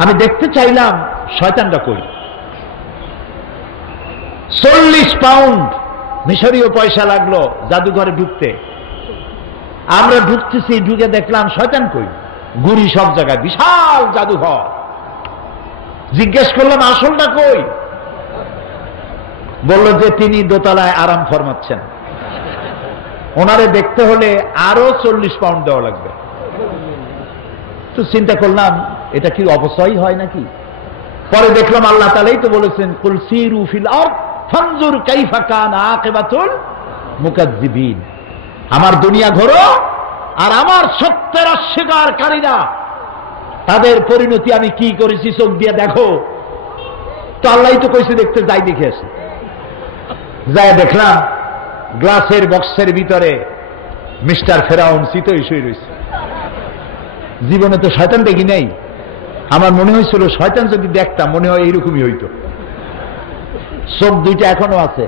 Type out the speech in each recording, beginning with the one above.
আমি দেখতে চাইলাম শয়তানটা কই। 40 পাউন্ড মিশরীয় পয়সা লাগলো জাদুঘরে ঢুকতে। আমরা ঢুকতেছি, ঢুকে দেখলাম শয়তান কই, গুড়ি সব জায়গায়, বিশাল জাদুঘর। জিজ্ঞেস করলাম আসলটা কই, বলল যে তিনি দোতলায় আরাম ফরমাচ্ছেন, ওনারে দেখতে হলে আরো 40 পাউন্ড দেওয়া লাগবে। তো চিন্তা করলাম এটা কি অপচয় হয় নাকি। পরে দেখলাম আল্লাহ তাআলাই তো বলেছেন, কুল সিরু ফিল আরদ ফানজুর কাইফা কানা আকিবাতুল মুকাজ্জিবিন। আমার দুনিয়া ঘোরো আর আমার সত্যের অস্বীকারীরা তাদের পরিণতি আমি কি করেছি চোখ দিয়ে দেখো। তো আল্লাহই তো কইছে দেখতে, যাই দেখে আসি। যাই দেখলাম গ্লাসের বক্সের ভিতরে মিস্টার ফেরাউন চিতই শুয়ে রয়েছে। জীবনে তো শয়তান দেখি নাই, আমার মনে হয়েছিল শয়তান যদি দেখতাম মনে হয় এইরকমই হইতো। চোখ দুইটা এখনো আছে,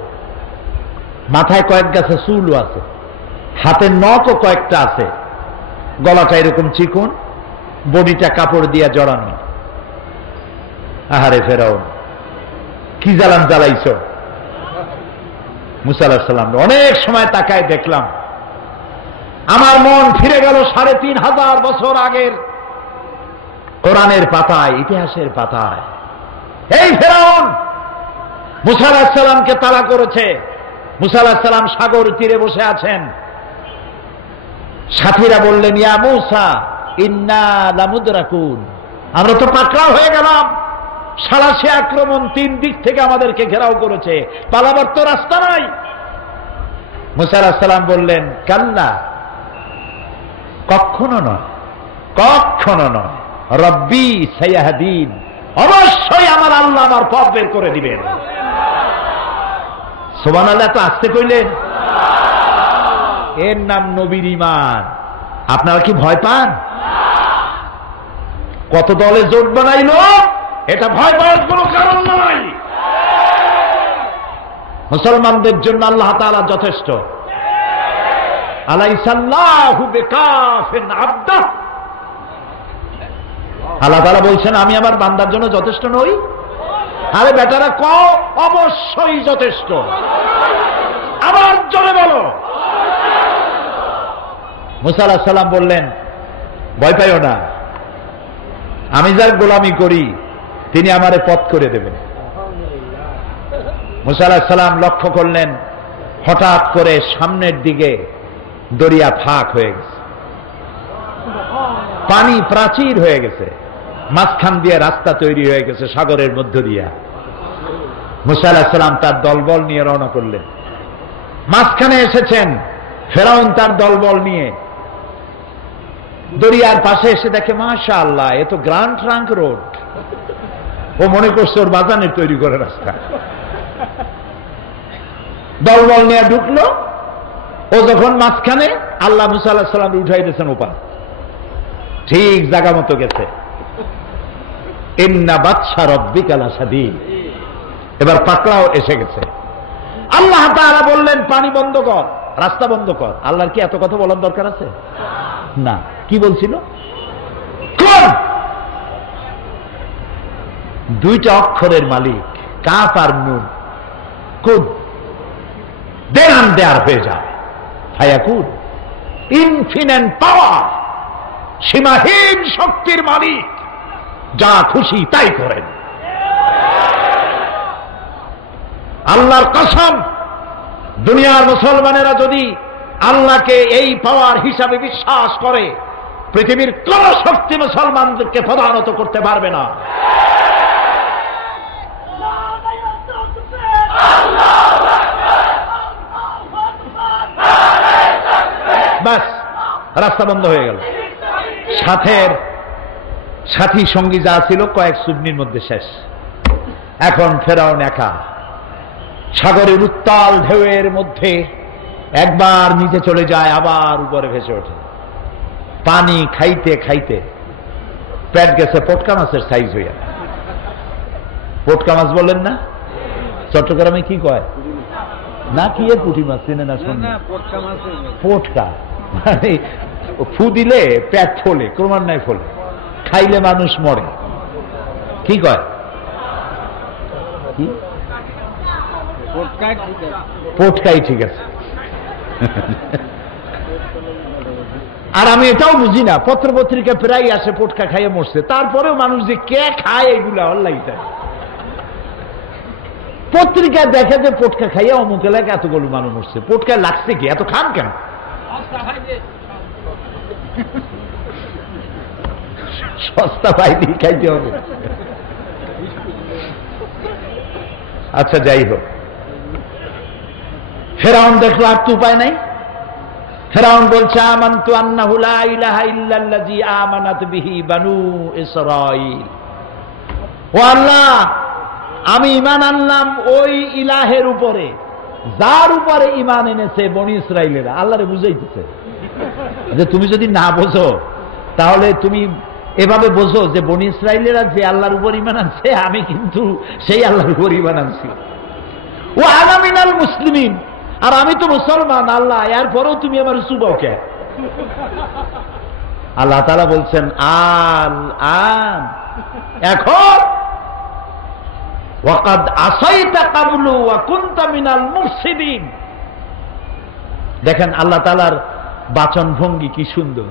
মাথায় কয়েক গাছে চুলও আছে, হাতের নখও কয়েকটা আছে, গলাটা এরকম চিকন, বডিটা কাপড় দিয়া জড়ানো। আহারে ফেরাউন, কি জ্বালান জ্বালাইছ। মুসা আলাইহিস সালাম অনেক সময় তাকায় দেখলাম, আমার মন ফিরে গেল 3500 বছর আগের কোরআনের পাতায়, ইতিহাসের পাতায়। এই ফেরাউন মুসা আলাইহিস সালামকে তাড়া করেছে। মুসা আলাইহিস সালাম সাগর তীরে বসে আছেন। সাথীরা বললেন, ইয়া মুসা ইন্না লামুদরাকুন, আমরা তো পাকড়াও হয়ে গেলাম, সালাসে আক্রমণ 3 দিক থেকে আমাদেরকে ঘেরাও করেছে, পালাবার তো রাস্তা নাই। মুসা আলাইহিস সালাম বললেন, কাল্লা, কখনো নয়, কখনো নয়, রব্বি সাইয়াহদিন, অবশ্যই আমার আল্লাহ আমার পথ বের করে দিবেন। সুবহানাল্লাহ, তো আসতে কইলেন, এর নাম নবীর ঈমান। আপনারা কি ভয় পান? কত দলে জোট বানাইল, এটা ভয় পাওয়ার কোনো কারণ নয়। মুসলমানদের জন্য আল্লাহ তাআলা যথেষ্ট। আলাইসাল্লাহু বিকাফিন আবদা, আল্লাহ তাআলা বলছেন আমি আমার বান্দার জন্য যথেষ্ট নই। আরে বেটারা কও, অবশ্যই যথেষ্ট। আবার জোরে বলো। মুসা আলাইহিস সালাম বললেন, ভয় পাইও না, আমি যার গোলামি করি তিনি আমারে পথ করে দেবেন। মুসা আলাইহিস সালাম লক্ষ্য করলেন, হঠাৎ করে সামনের দিকে দরিয়া ফাঁক হয়ে গেছে, পানি প্রাচীর হয়ে গেছে, মাঝখান দিয়ে রাস্তা তৈরি হয়ে গেছে সাগরের মধ্য দিয়া। মুসা আলাইহিস সালাম তার দলবল নিয়ে রওনা করলেন। মাঝখানে এসেছেন ফেরাউন তার দলবল নিয়ে। দরিয়ার পাশে এসে দেখে, মাশাআল্লাহ, এ তো গ্র্যান্ড ট্রাঙ্ক রোড। ও মনে করছে ওর বাজানের তৈরি করে রাস্তা। দলবল নিয়ে ঢুকলো। ও যখন মাঝখানে, আল্লাহ মুসা আলাইহিস সালাম উঠাই দিয়েছেন ওপার, ঠিক জায়গা মতো গেছে। ইন্না বাতশা রাব্বিকা লাশাদীদ, এবার পাকড়াও এসে গেছে। আল্লাহ তাআলা বললেন, পানি বন্ধ কর, রাস্তা বন্ধ কর। আল্লাহর কি এত কথা বলার দরকার আছে? না। কি বলছিল? কোন? 2টা অক্ষরের মালিক, কাফ আর নুন। কুন, দেন দেয়ার হয়ে যায়। ফায়াকুন, ইনফিনিট পাওয়ার, সীমাহীন শক্তির মালিক, যা খুশি তাই করেন। আল্লাহর কসম, দুনিয়ার মুসলমানেরা যদি আল্লাহকে এই পাওয়ার হিসাবে বিশ্বাস করে, পৃথিবীর কোন শক্তি মুসলমানদেরকে প্রধানত করতে পারবে না। বাস, রাস্তা বন্ধ হয়ে গেল। সাথী সঙ্গী যা ছিল কয়েক চুবনির মধ্যে শেষ। এখন ফেরাউন একা সাগরের উত্তাল ঢেউয়ের মধ্যে একবার নিচে চলে যায়, আবার উপরে ভেসে ওঠে। পানি খাইতে খাইতে পেট গেছে পটকা মাছের সাইজ হইয়া। পটকা মাছ বলেন না? চট্টগ্রামে কি কয় না, কি এর পুঁটি মাছ চিনে না? শুনে পটকা, মানে ফু দিলে পেট ফোলে, ক্রমান্বয়ে ফোলে, খাইলে মানুষ মরে। কি কয়? পোটকাই ঠিক আছে। আর আমি এটাও বুঝি না, পত্র পত্রিকা প্রায় আসে পোটকা খাইয়ে মরছে, তারপরেও মানুষ যে কে খায় এগুলা অনলাইনে পত্রিকায় দেখে যে পোটকা খাইয়া অমুক এলাকায় এতগুলো মানুষ মরছে। পোটকায় লাগছে কি? এত খান কেন? সস্তা পাইলেই খাইতে হবে। আচ্ছা যাই হোক, ফেরাউন দেখলো আর তো উপায় নাই। ফেরাউন বলছে আমানতু আন্নাহু লা ইলাহা ইল্লাল্লাযী আমানাত বিহি বানু ইসরাঈল। ও আল্লাহ, আমি ঈমান আনলাম ওই ইলাহের উপরে যার উপরে ঈমান এনেছে বনি ইসরাইলেরা। আল্লাহরে বুঝাইতেছে যে তুমি যদি না বোঝো তাহলে তুমি এভাবে বোঝো যে বনি ইসরাইলেরা যে আল্লাহর উপর ঈমান আনছে আমি কিন্তু সেই আল্লাহর উপর ঈমান আনছি। ও আনা মিনাল মুসলিমিন, আর আমি তো মুসলমান আল্লাহ, এরপরেও তুমি আমার চুবাও কে? আল্লাহ তাআলা বলছেন আল আন, এখন ওয়াকাদ আসাইতা ক্বাবলু ওয়া কুনতা মিনাল মুফসিদিন। দেখেন আল্লাহ তাআলার বাচন ভঙ্গি কি সুন্দর।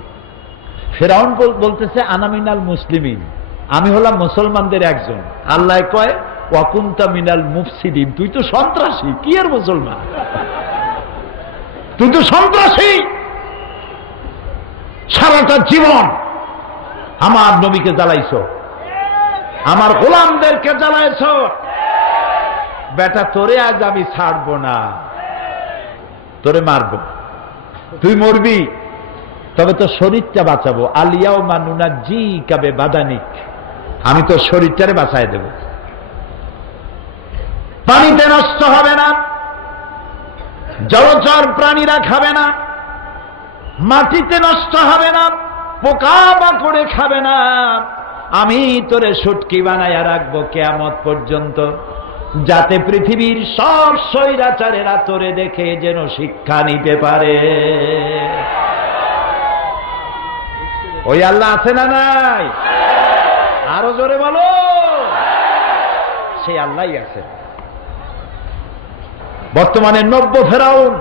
ফেরাউন বলতেছে আনা মিনাল মুসলিমিন, আমি হলাম মুসলমানদের একজন। আল্লাহ কয় ওয়া কুনতা মিনাল মুফসিদিন, তুই তো সন্ত্রাসী। কি আর মুসলমান? তুই তো সন্ত্রাসী। সারাটা জীবন আমার নবীকে জ্বালাইছো, আমার গোলামদেরকে জ্বালাইছো। বেটা তোরে আজ আমি ছাড়বো না, তোরে মারবো, তুই মরবি, তবে তো শরীরটা বাঁচাবো। আলিয়াউমা নুনাজ্জিকা বিবাদানিক, আমি তো শরীরটারে বাঁচায় দেব। পানিতে নষ্ট হবে না, জলচর প্রাণীরা খাবে না, মাটিতে নষ্ট হবে না, পোকা মাকড়ে খাবে না। আমি তোরে শুটকি বানাইয়া রাখবো কিয়ামত পর্যন্ত, যাতে পৃথিবীর সব স্বৈরাচারেরা তোরে দেখে যেন শিক্ষা নিতে পারে। ওই আল্লাহ আছে না নাই? আরো জোরে বলো। সেই আল্লাহই আছে। বর্তমানে নব্য ফেরাউন,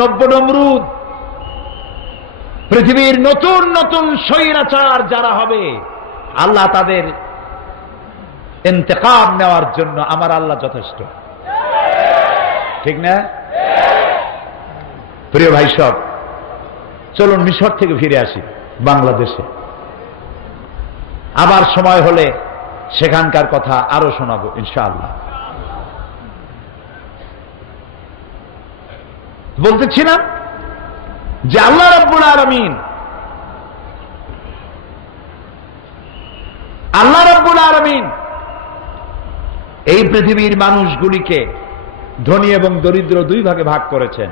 নব্য নমরুদ, পৃথিবীর নতুন নতুন স্বৈরাচার যারা হবে, আল্লাহ তাদের ইন্তেকাম নেওয়ার জন্য আমার আল্লাহ যথেষ্ট। ঠিক না? প্রিয় ভাই সব, চলুন মিশর থেকে ফিরে আসি বাংলাদেশে। আবার সময় হলে সেখানকার কথা আরো শোনাবো ইনশাআল্লাহ। বলতেছিলাম যে আল্লাহ রাব্বুল আলামিন, আল্লাহ রাব্বুল আলামিন এই পৃথিবীর মানুষগুলিকে ধনী এবং দরিদ্র দুই ভাগে ভাগ করেছেন।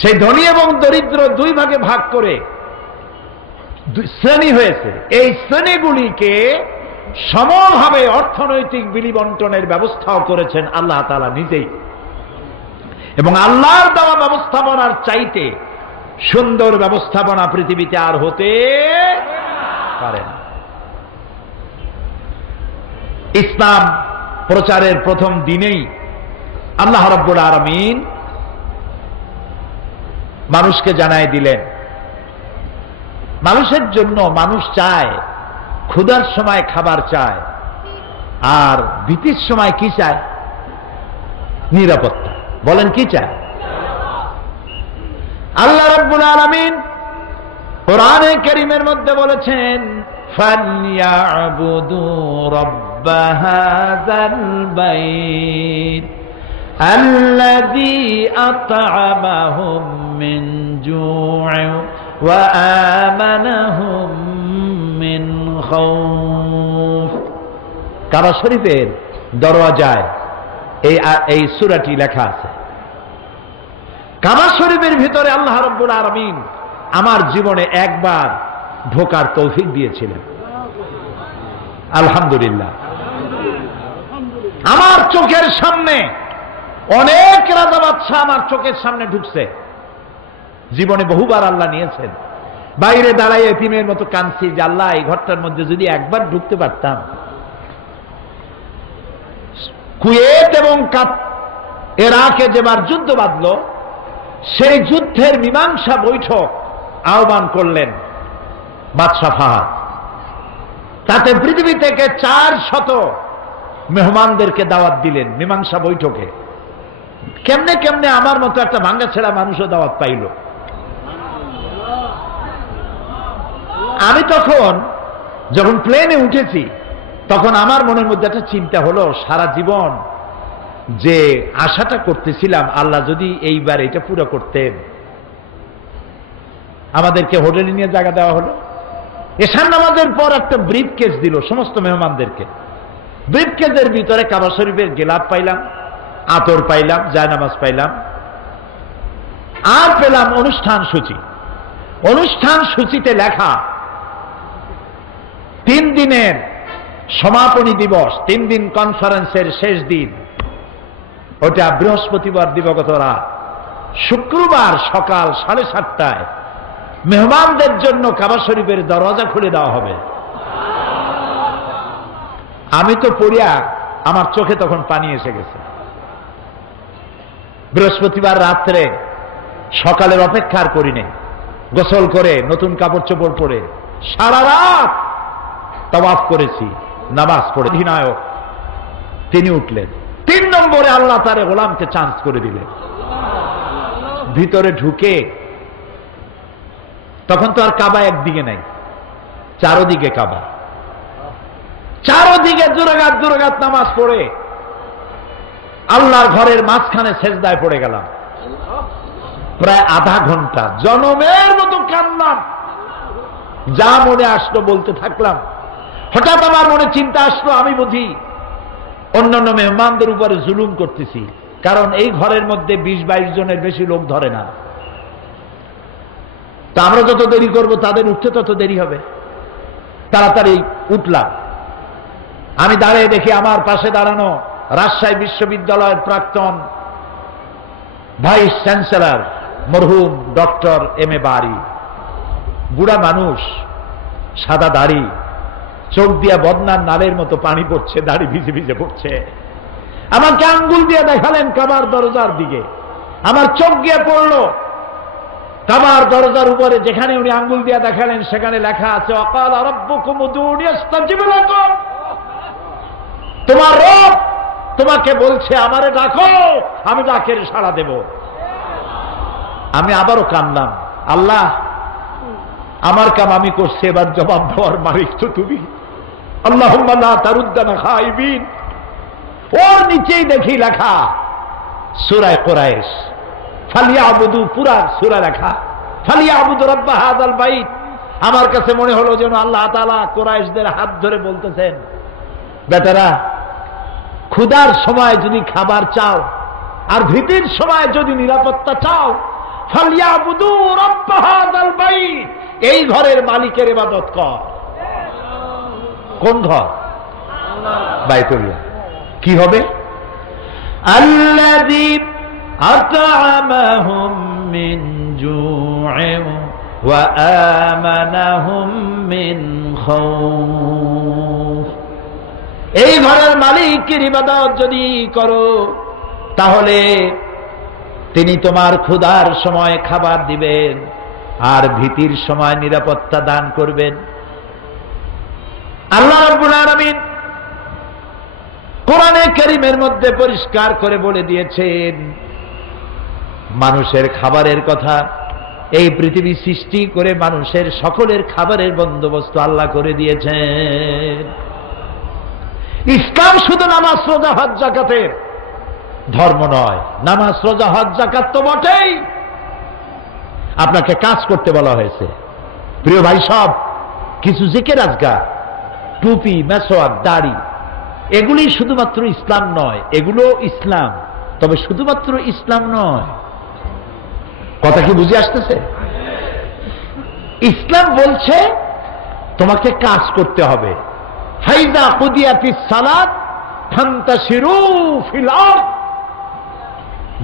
সেই ধনী এবং দরিদ্র দুই ভাগে ভাগ করে শ্রেণী হয়েছে। এই শ্রেণীগুলিকে সমভাবে অর্থনৈতিক বিলিবন্টনের ব্যবস্থাও করেছেন আল্লাহ তাআলা নিজেই। এবং আল্লাহর দেওয়া ব্যবস্থাপনার চাইতে সুন্দর ব্যবস্থাপনা পৃথিবীতে আর হতে পারে না। ইসলাম প্রচারের প্রথম দিনেই আল্লাহ রাব্বুল আলামিন মানুষকে জানায় দিলেন, মানুষের জন্য মানুষ চায়, ক্ষুধার সময় খাবার চায়, আর ভীতির সময় কি চায়? নিরাপত্তা। বলেন কি চায়? আল্লাহ রাব্বুল আলামিন কোরআনে কারীমের মধ্যে বলেছেন ফালইয়াবুদু রাব্ব হাযাল বাইত আল্লাযী আত'আমাহুম মিন জু'ইন ওয়া আমানাহুম মিন খাউফ। কাবা শরীফের দরওয়াজায় এই সূরাটি লেখা আছে। কাবা শরীফের ভিতরে আল্লাহ রাব্বুল আলামিন আমার জীবনে একবার ঢোকার তৌফিক দিয়েছিলেন। আলহামদুলিল্লাহ। আমার চোখের সামনে অনেক রাজা বাদশা আমার চোখের সামনে ঢুকছে। জীবনে বহুবার আল্লাহ নিয়েছেন। বাইরে দাঁড়াই এতিমের মতো কাঁদছি যে আল্লাহ এই ঘরটার মধ্যে যদি একবার ঢুকতে পারতাম কুয়েত এবং ইরাকে যেবার যুদ্ধ বাঁধল, সেই যুদ্ধের মীমাংসা বৈঠক আহ্বান করলেন বাদশাহ ফাহাদ। তাতে পৃথিবী থেকে 400 মেহমানদেরকে দাওয়াত দিলেন মীমাংসা বৈঠকে। কেমনে কেমনে আমার মতো একটা ভাঙ্গাছেড়া মানুষও দাওয়াত পাইল। আমি যখন প্লেনে উঠেছি, তখন আমার মনের মধ্যে একটা চিন্তা হলো, সারা জীবন যে আশাটা করতেছিলাম, আল্লাহ যদি এইবার এটা পুরো করতেন। আমাদেরকে হোটেলে নিয়ে জায়গা দেওয়া হলো। এশার নামাজের পর একটা ব্রিফ কেস দিল সমস্ত মেহমানদেরকে। ব্রিফ কেসের ভিতরে কাবা শরীফের গেলাপ পাইলাম, আতর পাইলাম, জায়নামাজ পাইলাম, আর পেলাম অনুষ্ঠান সূচি। অনুষ্ঠান সূচিতে লেখা 3 দিনের সমাপনী দিবস, 3 দিন কনফারেন্সের শেষ দিন, ওটা বৃহস্পতিবার দিবাগত রাত। শুক্রবার সকাল 7:30টায় মেহমানদের জন্য কাবা শরীফের দরজা খুলে দেওয়া হবে। আমি তো পড়িয়া আমার চোখে তখন পানি এসে গেছে। বৃহস্পতিবার রাত্রে সকালের অপেক্ষার করি নেই, গোসল করে নতুন কাপড় চোপড় পরে সারা রাত তাওয়াফ করেছি, নামাজ পড়ে। অধিনায়ক তিনি উঠলেন, 3 নম্বরে আল্লাহ তার গোলামকে চান্স করে দিলেন। ভিতরে ঢুকে তখন তো আর কাবা একদিকে নাই, চারোদিকে কাবা। চারোদিকে দুরাঘাত নামাজ পড়ে আল্লাহর ঘরের মাঝখানে সেজদায় পড়ে গেলাম। প্রায় আধা ঘন্টা জনমের মতো কান্নাম, যা মনে আসলো বলতে থাকলাম। হঠাৎ আমার মনে চিন্তা আসলো, আমি বুঝি অন্যান্য মেহমানদের উপরে জুলুম করতেছি, কারণ এই ঘরের মধ্যে 20-22 জনের বেশি লোক ধরে না। তা আমরা যত দেরি করব তাদের উঠতে তত দেরি হবে। তাড়াতাড়ি উঠলাম। আমি দাঁড়িয়ে দেখি আমার পাশে দাঁড়ানো রাজশাহী বিশ্ববিদ্যালয়ের প্রাক্তন ভাইস চ্যান্সেলর মরহুম ডক্টর M.A. বারী। বুড়া মানুষ, সাদা দাড়ি, চোখ দিয়া বদনার নালের মতো পানি পড়ছে, দাড়ি ভিজে ভিজে পড়ছে। আমাকে আঙ্গুল দিয়ে দেখালেন কাবার দরজার দিকে। আমার চোখ গিয়ে পড়ল কাবার দরজার উপরে, যেখানে উনি আঙ্গুল দিয়ে দেখালেন সেখানে লেখা আছে, ওয়াকালা রাব্বুকুম উদউনি আস্তাজিব লাকুম। তোমার রব তোমাকে বলছে আমারে ডাকো, আমি ডাকের সাড়া দেব। আমি আবারও কাঁদলাম, আল্লাহ আমার কাম আমি করছি, এবার জবাব দেওয়ার মালিক তো তুমি। আল্লাহুম্মা লা তারুদ্দানা খাইবিন। ওর নিচেই দেখি লেখা সূরা কুরাইশ, ফালিয়াবুদু, পুরা সূরা লেখা ফালিয়াবুদু রাব্ব হাযাল বাইত। আমার কাছে মনে হলো যেন আল্লাহ তাআলা কুরাইশদের হাত ধরে বলতেছেন, বেটারা ক্ষুধার সময় যদি খাবার চাও আর ভীতির সময় যদি নিরাপত্তা চাও, ফালিয়াবুদু রাব্ব হাযাল বাইত, এই ঘরের মালিকের ইবাদত কর। কোন ঘর? বাইতুল্লাহ। কি হবে? আল্লাযী আত'আমাহুম মিন জু'ইন ওয়া আমানাহুম মিন খাউফ। এই ঘরের মালিকের ইবাদত যদি করো, তাহলে তিনি তোমার ক্ষুধার সময় খাবার দিবেন আর ভীতির সময় নিরাপত্তা দান করবেন। আল্লাহ রাব্বুল আলামিন কোরআনে কারীমের মধ্যে পরিষ্কার করে বলে দিয়েছেন মানুষের খাবারের কথা। এই পৃথিবী সৃষ্টি করে মানুষের সকলের খাবারের বন্দোবস্ত আল্লাহ করে দিয়েছেন। ইসলাম শুধু নামাজ রোজা হজ যাকাতের ধর্ম নয়। নামাজ রোজা হজ যাকাত তো বটেই, আপনাকে কাজ করতে বলা হয়েছে। প্রিয় ভাই সব, কিছু জিকির আজকার, টুপি, মেসওয়াক, দাড়ি, এগুলি শুধুমাত্র ইসলাম নয়। এগুলো ইসলাম, তবে শুধুমাত্র ইসলাম নয়। কথা কি বুঝে আসতেছে? ইসলাম বলছে তোমাকে কাজ করতে হবে। ফাইযা কুদিয়াতিস সালাত ফান্তাশিরু ফিল আরদ।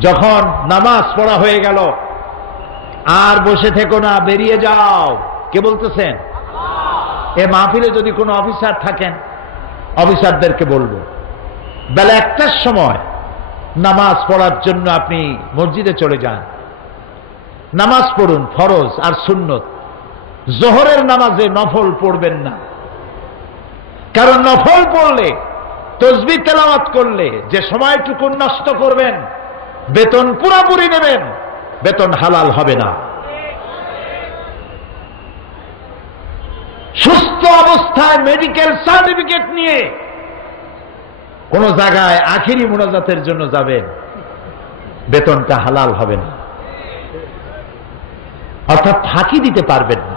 যখন নামাজ পড়া হয়ে গেল আর বসে থেকো না, বেরিয়ে যাও। কে বলতেছেন? এ মাহফিলে যদি কোনো অফিসার থাকেন, অফিসারদেরকে বলবো বেলা 1টার সময় নামাজ পড়ার জন্য আপনি মসজিদে চলে যান, নামাজ পড়ুন, ফরজ আর সুন্নত। জোহরের নামাজে নফল পড়বেন না, কারণ নফল পড়লে, তসবিহ তেলাওয়াত করলে যে সময়টুকু নষ্ট করবেন, বেতন পুরাপুরি নেবেন, বেতন হালাল হবে না। সুস্থ অবস্থায় মেডিকেল সার্টিফিকেট নিয়ে কোন জায়গায় আখিরি মুনাজাতের জন্য যাবেন, বেতনটা হালাল হবে না, অর্থাৎ ফাঁকি দিতে পারবেন না।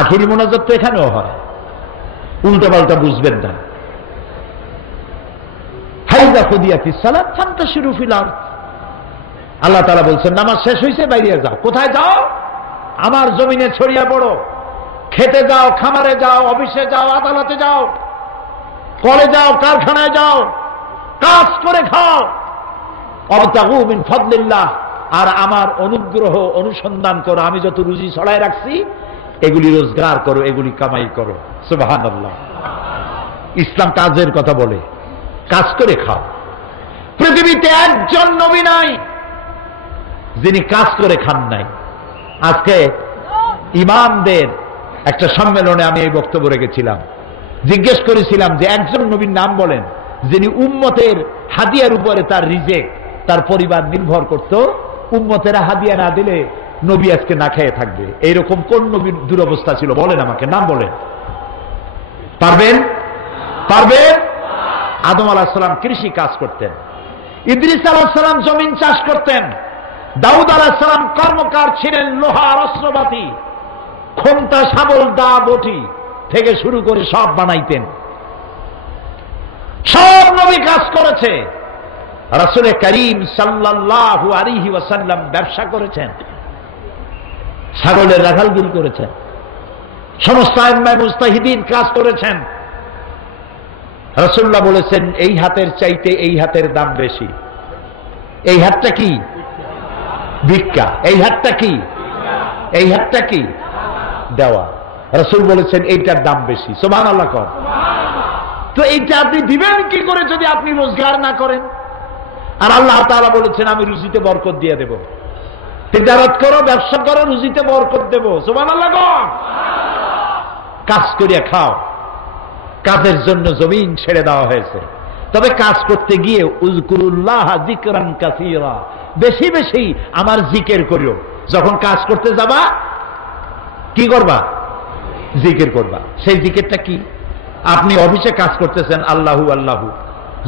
আখিরি মুনাজাত তো এখানেও হয়, উল্টা পাল্টা বুঝবেন না। হাইদা কুদিয়াতিস সালাত ফান্তাশিরু ফিল আরদ, আল্লাহ তাআলা বলছেন নামাজ শেষ হয়েছে, বাইরে যাও। কোথায় যাও? আমার জমিনে ছড়িয়ে পড়ো, খেতে যাও, খামারে যাও, অফিসে যাও, আদালতে যাও, কলে যাও, কারখানায় যাও, কাজ করে খাও। অবতাগু মিন ফাদলিল্লাহ, আর আমার অনুগ্রহ অনুসন্ধান করো। আমি যত রুজি ছড়ায় রাখছি এগুলি রোজগার করো, এগুলি কামাই করো। সুবহানাল্লাহ। ইসলাম কাজের কথা বলে, কাজ করে খাও। পৃথিবীতে একজন নবী নাই যিনি কাজ করে খান নাই। আজকে ইমামদের একটা সম্মেলনে আমি এই বক্তব্য রেখেছিলাম, জিজ্ঞেস করেছিলাম যে একজন নবীর নাম বলেন যিনি উম্মতের হাদিয়ার উপরে তার রিজেক, তার পরিবার নির্ভর করত। উম্মতেরা হাদিয়া না দিলে নবী আজকে না খেয়ে থাকবে। এইরকম কোন নবীর দুরবস্থা ছিল বলেন, আমাকে নাম বলেন। পারবেন? পারবেন? আদম আলাইহিস সালাম কৃষি কাজ করতেন, ইদ্রিস আলাইহিস সালাম জমিন চাষ করতেন, দাউদ আলাইহিস সালাম কর্মকার ছিলেন, লোহার অস্ত্রপাতি, খন্তা, শাবল, দা, বটি থেকে শুরু করে সব বানাইতেন। সব নবী কাজ করেছে। রাসূল করিম সাল্লাল্লাহু আলাইহি ওয়াসাল্লাম ব্যবসা করেছেন, ছাগলের রাখালগিরি করেছেন, সমস্ত আইম্মায়ে মুজতাহিদিন কাজ করেছেন। রাসূলুল্লাহ বলেছেন এই হাতের চাইতে এই হাতের দাম বেশি। এই হাতটা কি? ভিক্ষা। এই হাতটা কি? এই হাতটা কি? দেওয়া। রাসূল বলেছেন এইটার দাম বেশি। সুবহানাল্লাহ। তো এইটা আপনি দিবেন কি করে যদি আপনি রোজগার না করেন? আর আল্লাহ তাআলা বলেছেন আমি রুজিতে বরকত দিয়ে দেব। তিজারত করো, ব্যবসা করো, রুজিতে বরকত দেব। সুবহানাল্লাহ। কাজ করিয়া খাও। কাজের জন্য জমিন ছেড়ে দেওয়া হয়েছে, তবে কাজ করতে গিয়ে উযকুরুল্লাহ যিকরান কাসীরা, বেশি বেশি আমার জিকির করিও। যখন কাজ করতে যাবা কি করবা? জিকির করবা। সেই জিকিরটা কি? আপনি অফিসে কাজ করতেছেন আল্লাহু আল্লাহু,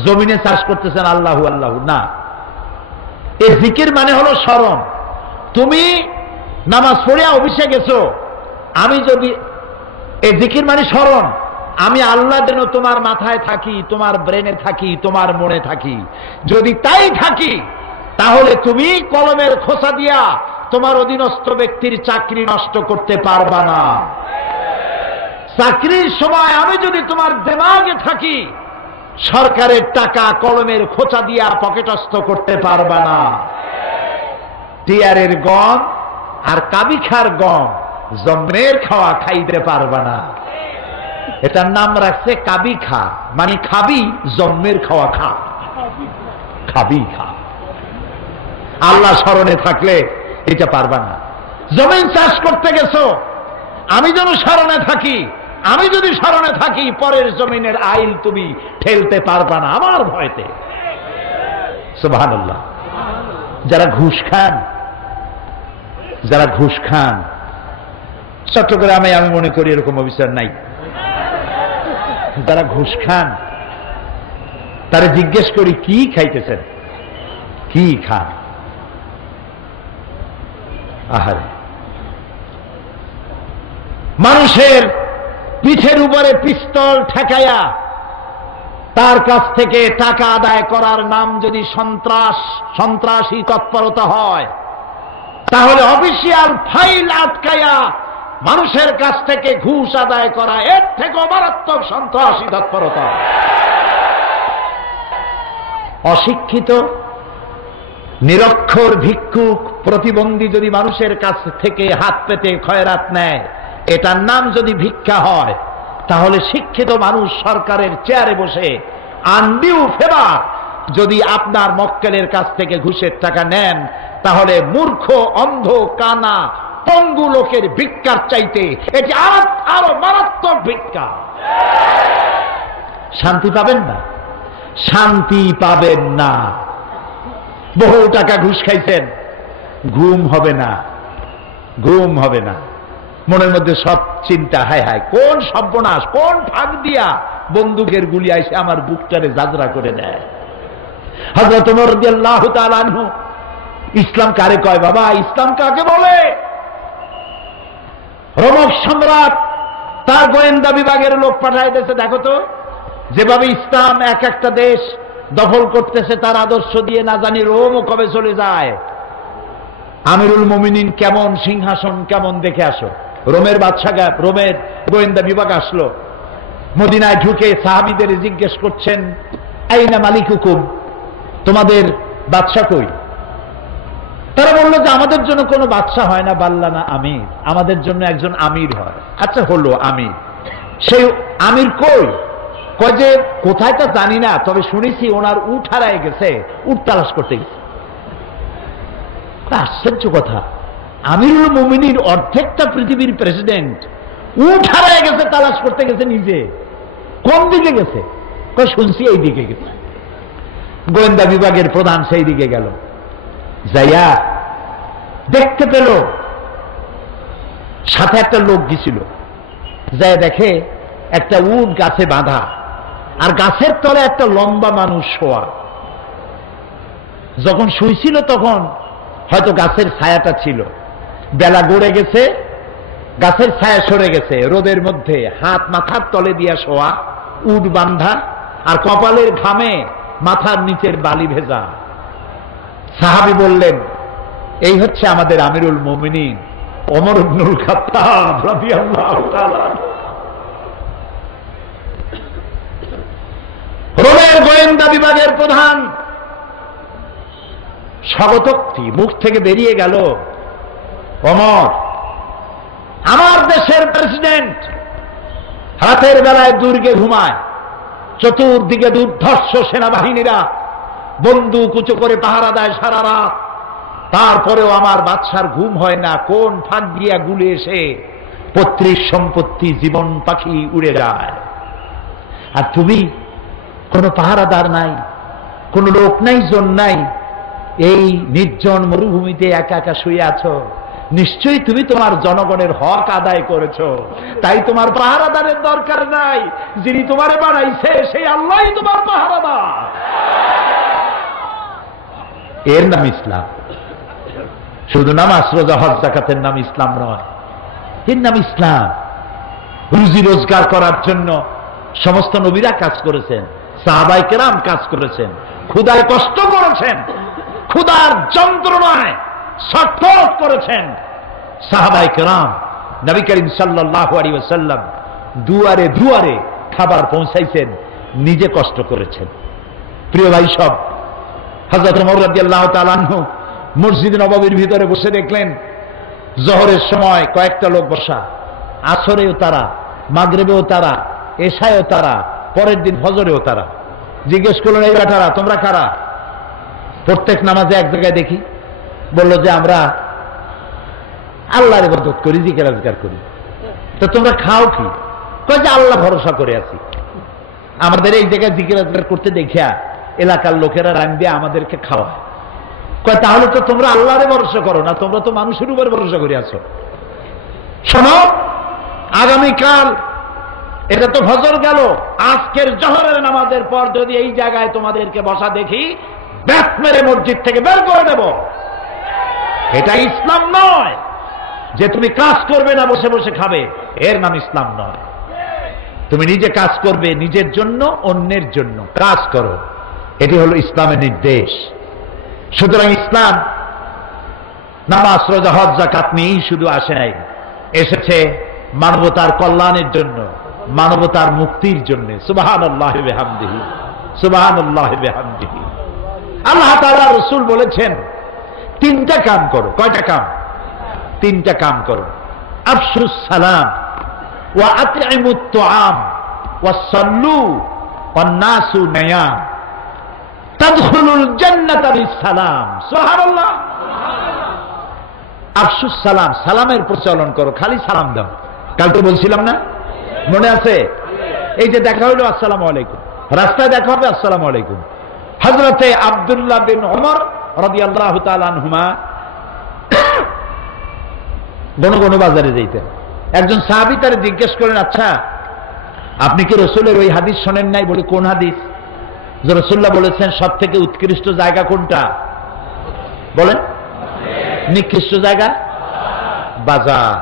জমিনে চাষ করতেছেন আল্লাহু আল্লাহু না। এই জিকির মানে হলো স্মরণ। তুমি নামাজ পড়ে অফিসে গেছো, আমি যদি, এই জিকির মানে স্মরণ। আমি আল্লাহ যেন তোমার মাথায় থাকি, তোমার ব্রেনে থাকি, তোমার মনে থাকি। যদি তাই থাকি তাহলে তুমি কলমের খোসা দিয়া তোমার অধীনস্থ ব্যক্তির চাকরি নষ্ট করতে পারবা না। চাকরির সময় আমি যদি তোমার দেমাগে থাকি, সরকারের টাকা কলমের খোঁচা দিয়া পকেটস্থ করতে পারবা না। টিয়ারের গম আর কাবিখার গম জন্মের খাওয়া খাইতে পারবা না। এটার নাম রাখছে কাবি খা, মানে খাবি, জন্মের খাওয়া খা, খাবি খা। আল্লাহ স্মরণে থাকলে এটা পারবা না। জমিন চাষ করতে গেছো, আমি যেন স্মরণে থাকি। আমি যদি স্মরণে থাকি, পরের জমিনের আইল তুমি ঠেলতে পারবা না আমার ভয়তে। সুবহানাল্লাহ। যারা ঘুষ খান, যারা ঘুষ খান, চট্টগ্রামে আমি মনে করি এরকম অফিসার নাই। যারা ঘুষ খান তারা জিজ্ঞেস করি কি খাইতেছেন, কি খান? আহারে, মানুষের পিঠের উপরে পিস্তল ঠেকাইয়া তার কাছ থেকে টাকা আদায় করার নাম যদি সন্ত্রাসী তৎপরতা হয়, তাহলে অফিসিয়াল ফাইল আটকাইয়া মানুষের কাছ থেকে ঘুষ আদায় করা এর থেকে মারাত্মক সন্ত্রাসী তৎপরতা। অশিক্ষিত, নিরক্ষর, ভিক্ষুক, প্রতিবন্ধী যদি মানুষের কাছ থেকে হাত পেতে খয়রাত নেয়, এটার নাম যদি ভিক্ষা হয়, তাহলে শিক্ষিত মানুষ সরকারের চেয়ারে বসে আনডিউ ফেভার। যদি আপনার মক্কেলের কাছ থেকে ঘুষের টাকা নেন, তাহলে মূর্খ, অন্ধ, কানা, পঙ্গু লোকের ভিক্ষার চাইতে এটি আরো মারাত্মক ভিক্ষা। শান্তি পাবেন না, শান্তি পাবেন না। বহু টাকা ঘুষ খাইছেন, ঘুম হবে না, ঘুম হবে না। মনের মধ্যে সব চিন্তা, হায় হায় কোন সর্বনাশ, কোন ফাঁক দিয়া বন্দুকের গুলি এসে আমার বুকটারে জাজরা করে দেয়। হযরত ওমর রাদিয়াল্লাহু তাআলা আনহু, ইসলাম কারে কয় বাবা, ইসলাম কাকে বলে? রোমক সম্রাট তার গোয়েন্দা বিভাগের লোক পাঠায় দিয়েছে, দেখো তো যেভাবে ইসলাম এক একটা দেশ দখল করতেছে, তার আদর্শ দিয়ে না জানি রোমও কবে চলে যায়। আমিরুল মুমিনিন কেমন সিংহাসন, কেমন দেখে আসো। রোমের বাদশাহ, রোমের গোয়েন্দা বিভাগ আসলো, মদিনায় ঢুকে সাহাবীদের জিজ্ঞেস করছেন, আইনা মালিকুকুম, তোমাদের বাদশা কই? তারা বললো যে আমাদের জন্য কোনো বাদশা হয় না, বাল্লানা আমির, আমাদের জন্য একজন আমির হয়। আচ্ছা হলো আমির, সেই আমির কই? কয় যে কোথায় তা জানি না, তবে শুনেছি ওনার উট হারায় গেছে, উট তালাশ করতে গেছে। আশ্চর্য কথা, আমিরুল মুমিনিন অর্ধেকটা পৃথিবীর প্রেসিডেন্ট, উট হারায় গেছে তালাশ করতে গেছে নিজে। কোন দিকে গেছে? কয় শুনছি এই দিকে গেছে। গোয়েন্দা বিভাগের প্রধান সেই দিকে গেল, যাইয়া দেখতে পেল সাথে একটা লোক গেছিল, যাই দেখে একটা উট গাছে বাঁধা, আর গাছের তলে একটা লম্বা মানুষ শোয়া। যখন শুইছিল তখন হয়তো গাছের ছায়াটা ছিল, বেলা গড়ে গেছে, গাছের ছায়া সরে গেছে, রোদের মধ্যে হাত মাথার তলে দিয়া শোয়া, উট বান্ধা, আর কপালের ঘামে মাথার নিচের বালি ভেজা। সাহাবী বললেন, এই হচ্ছে আমাদের আমিরুল মুমিনিন ওমর ইবনুল খাত্তাব রাদিয়াল্লাহু তাআলা। রোমের গোয়েন্দা বিভাগের প্রধান স্বাগতোক্তি মুখ থেকে বেরিয়ে গেল, ওমর আমার দেশের প্রেসিডেন্ট রাতের বেলায় দুর্গে ঘুমায়, চতুর্দিকে দুর্ধর্ষ সেনাবাহিনীরা বন্দুক উঁচু করে পাহারা দেয় সারা রাত, তারপরেও আমার বাদশার ঘুম হয় না। কোন ফাঁক দিয়া গুলে এসে পৈতৃক সম্পত্তি, জীবন পাখি উড়ে যায়, আর তুমি কোনো পাহারাদার নাই, কোনো লোক নাই, জন নাই, এই নির্জন মরুভূমিতে একা একা শুয়ে আছো। নিশ্চয়ই তুমি তোমার জনগণের হক আদায় করেছো, তাই তোমার পাহারাদারের দরকার নাই। যিনি তোমারে বানাইছে সেই আল্লাহই তোমার পাহারাদার। এর নাম ইসলাম। শুধু নামাজ, রোজা, হজ, যাকাতের নাম ইসলাম নয়, এর নাম ইসলাম। রুজি রোজগার করার জন্য সমস্ত নবীরা কাজ করেছেন, সাহাবায়ে কেরাম কাজ করেছেন, ক্ষুধায় কষ্ট করেছেন, ক্ষুধার যন্ত্রণায় ছটফট করেছেন সাহাবায়ে কেরাম। নবী করিম সাল্লাল্লাহু আলাইহি ওয়াসাল্লাম দুয়ারে দুয়ারে খাবার পৌঁছাইছেন, নিজে কষ্ট করেছেন। প্রিয় ভাই সব, হযরত ওমর রাদিয়াল্লাহু তাআলা আনহু মসজিদ নববীর ভিতরে বসে দেখলেন জোহরের সময় কয়েকটা লোক বসা, আসরেও তারা, মাগরিবেও তারা, এশায়ও তারা, পরের দিন ফজরেও তারা। জিজ্ঞেস করলেন, এই বেটারা তোমরা কারা? প্রত্যেক নামাজে এক জায়গায় দেখি, বললো যে আমরা আল্লাহর ইবাদত করি, জিকির আজকার করি। তো তোমরা খাও কি? কয় যে আল্লাহ ভরসা করে আছি, আমাদের এই জায়গায় জিকির আজকার করতে দেখিয়া এলাকার লোকেরা রান দিয়ে আমাদেরকে খাওয়ায়। কয় তাহলে তো তোমরা আল্লাহরে ভরসা করো না, তোমরা তো মানুষের উপর ভরসা করে আছো। শোনো, আগামীকাল এটা তো ফজর গেল, আজকের জোহরের নামাজের পর যদি এই জায়গায় তোমাদেরকে বসা দেখি, ব্যাট মেরে মসজিদ থেকে বের করে দেব। এটা ইসলাম নয় যে তুমি কাজ করবে না, বসে বসে খাবে, এর নাম ইসলাম নয়। তুমি নিজে কাজ করবে, নিজের জন্য, অন্যের জন্য কাজ করো, এটি হলো ইসলামের নির্দেশ। সুতরাং ইসলাম নামাজ, রোজা, হজ, যাকাত নিয়েই শুধু আসে নাই, এসেছে মানবতার কল্যাণের জন্য, মানবতার মুক্তির জন্য। সুবহানাল্লাহি ওয়া বিহামদিহি, সুবহানাল্লাহি ওয়া বিহামদিহি। আল্লাহ তাআলা রাসূল বলেছেন তিনটা কাম করো। কয়টা কাম? তিনটা কাম করো। আফশুস সালাম ওয়া আতইমুত তুআম ওয়া সাল্লু ওয়ান্নাসু নিয়াম তাদখুলুল জান্নাতা বিসসালাম। সুবহানাল্লাহ। আফসুস সালাম, সালামের প্রচলন করো, খালি সালাম দাও। কালকে বলছিলাম না, মনে আছে? এই যে দেখা হইলো আসসালামু আলাইকুম, রাস্তায় দেখা হবে আসসালামু আলাইকুম। হযরতে আব্দুল্লাহ বিন ওমর রাদিয়াল্লাহু তাআলা আনহুমা ঘন বাজারে যাইতেন। একজন সাহাবী তারে জিজ্ঞেস করেন, আচ্ছা আপনি কি রাসূলের ওই হাদিস শোনেন নাই? বলে কোন হাদিস? যে রাসূলুল্লাহ বলেছেন সবথেকে উৎকৃষ্ট জায়গা কোনটা? বলেন। নিকৃষ্ট জায়গা বাজার।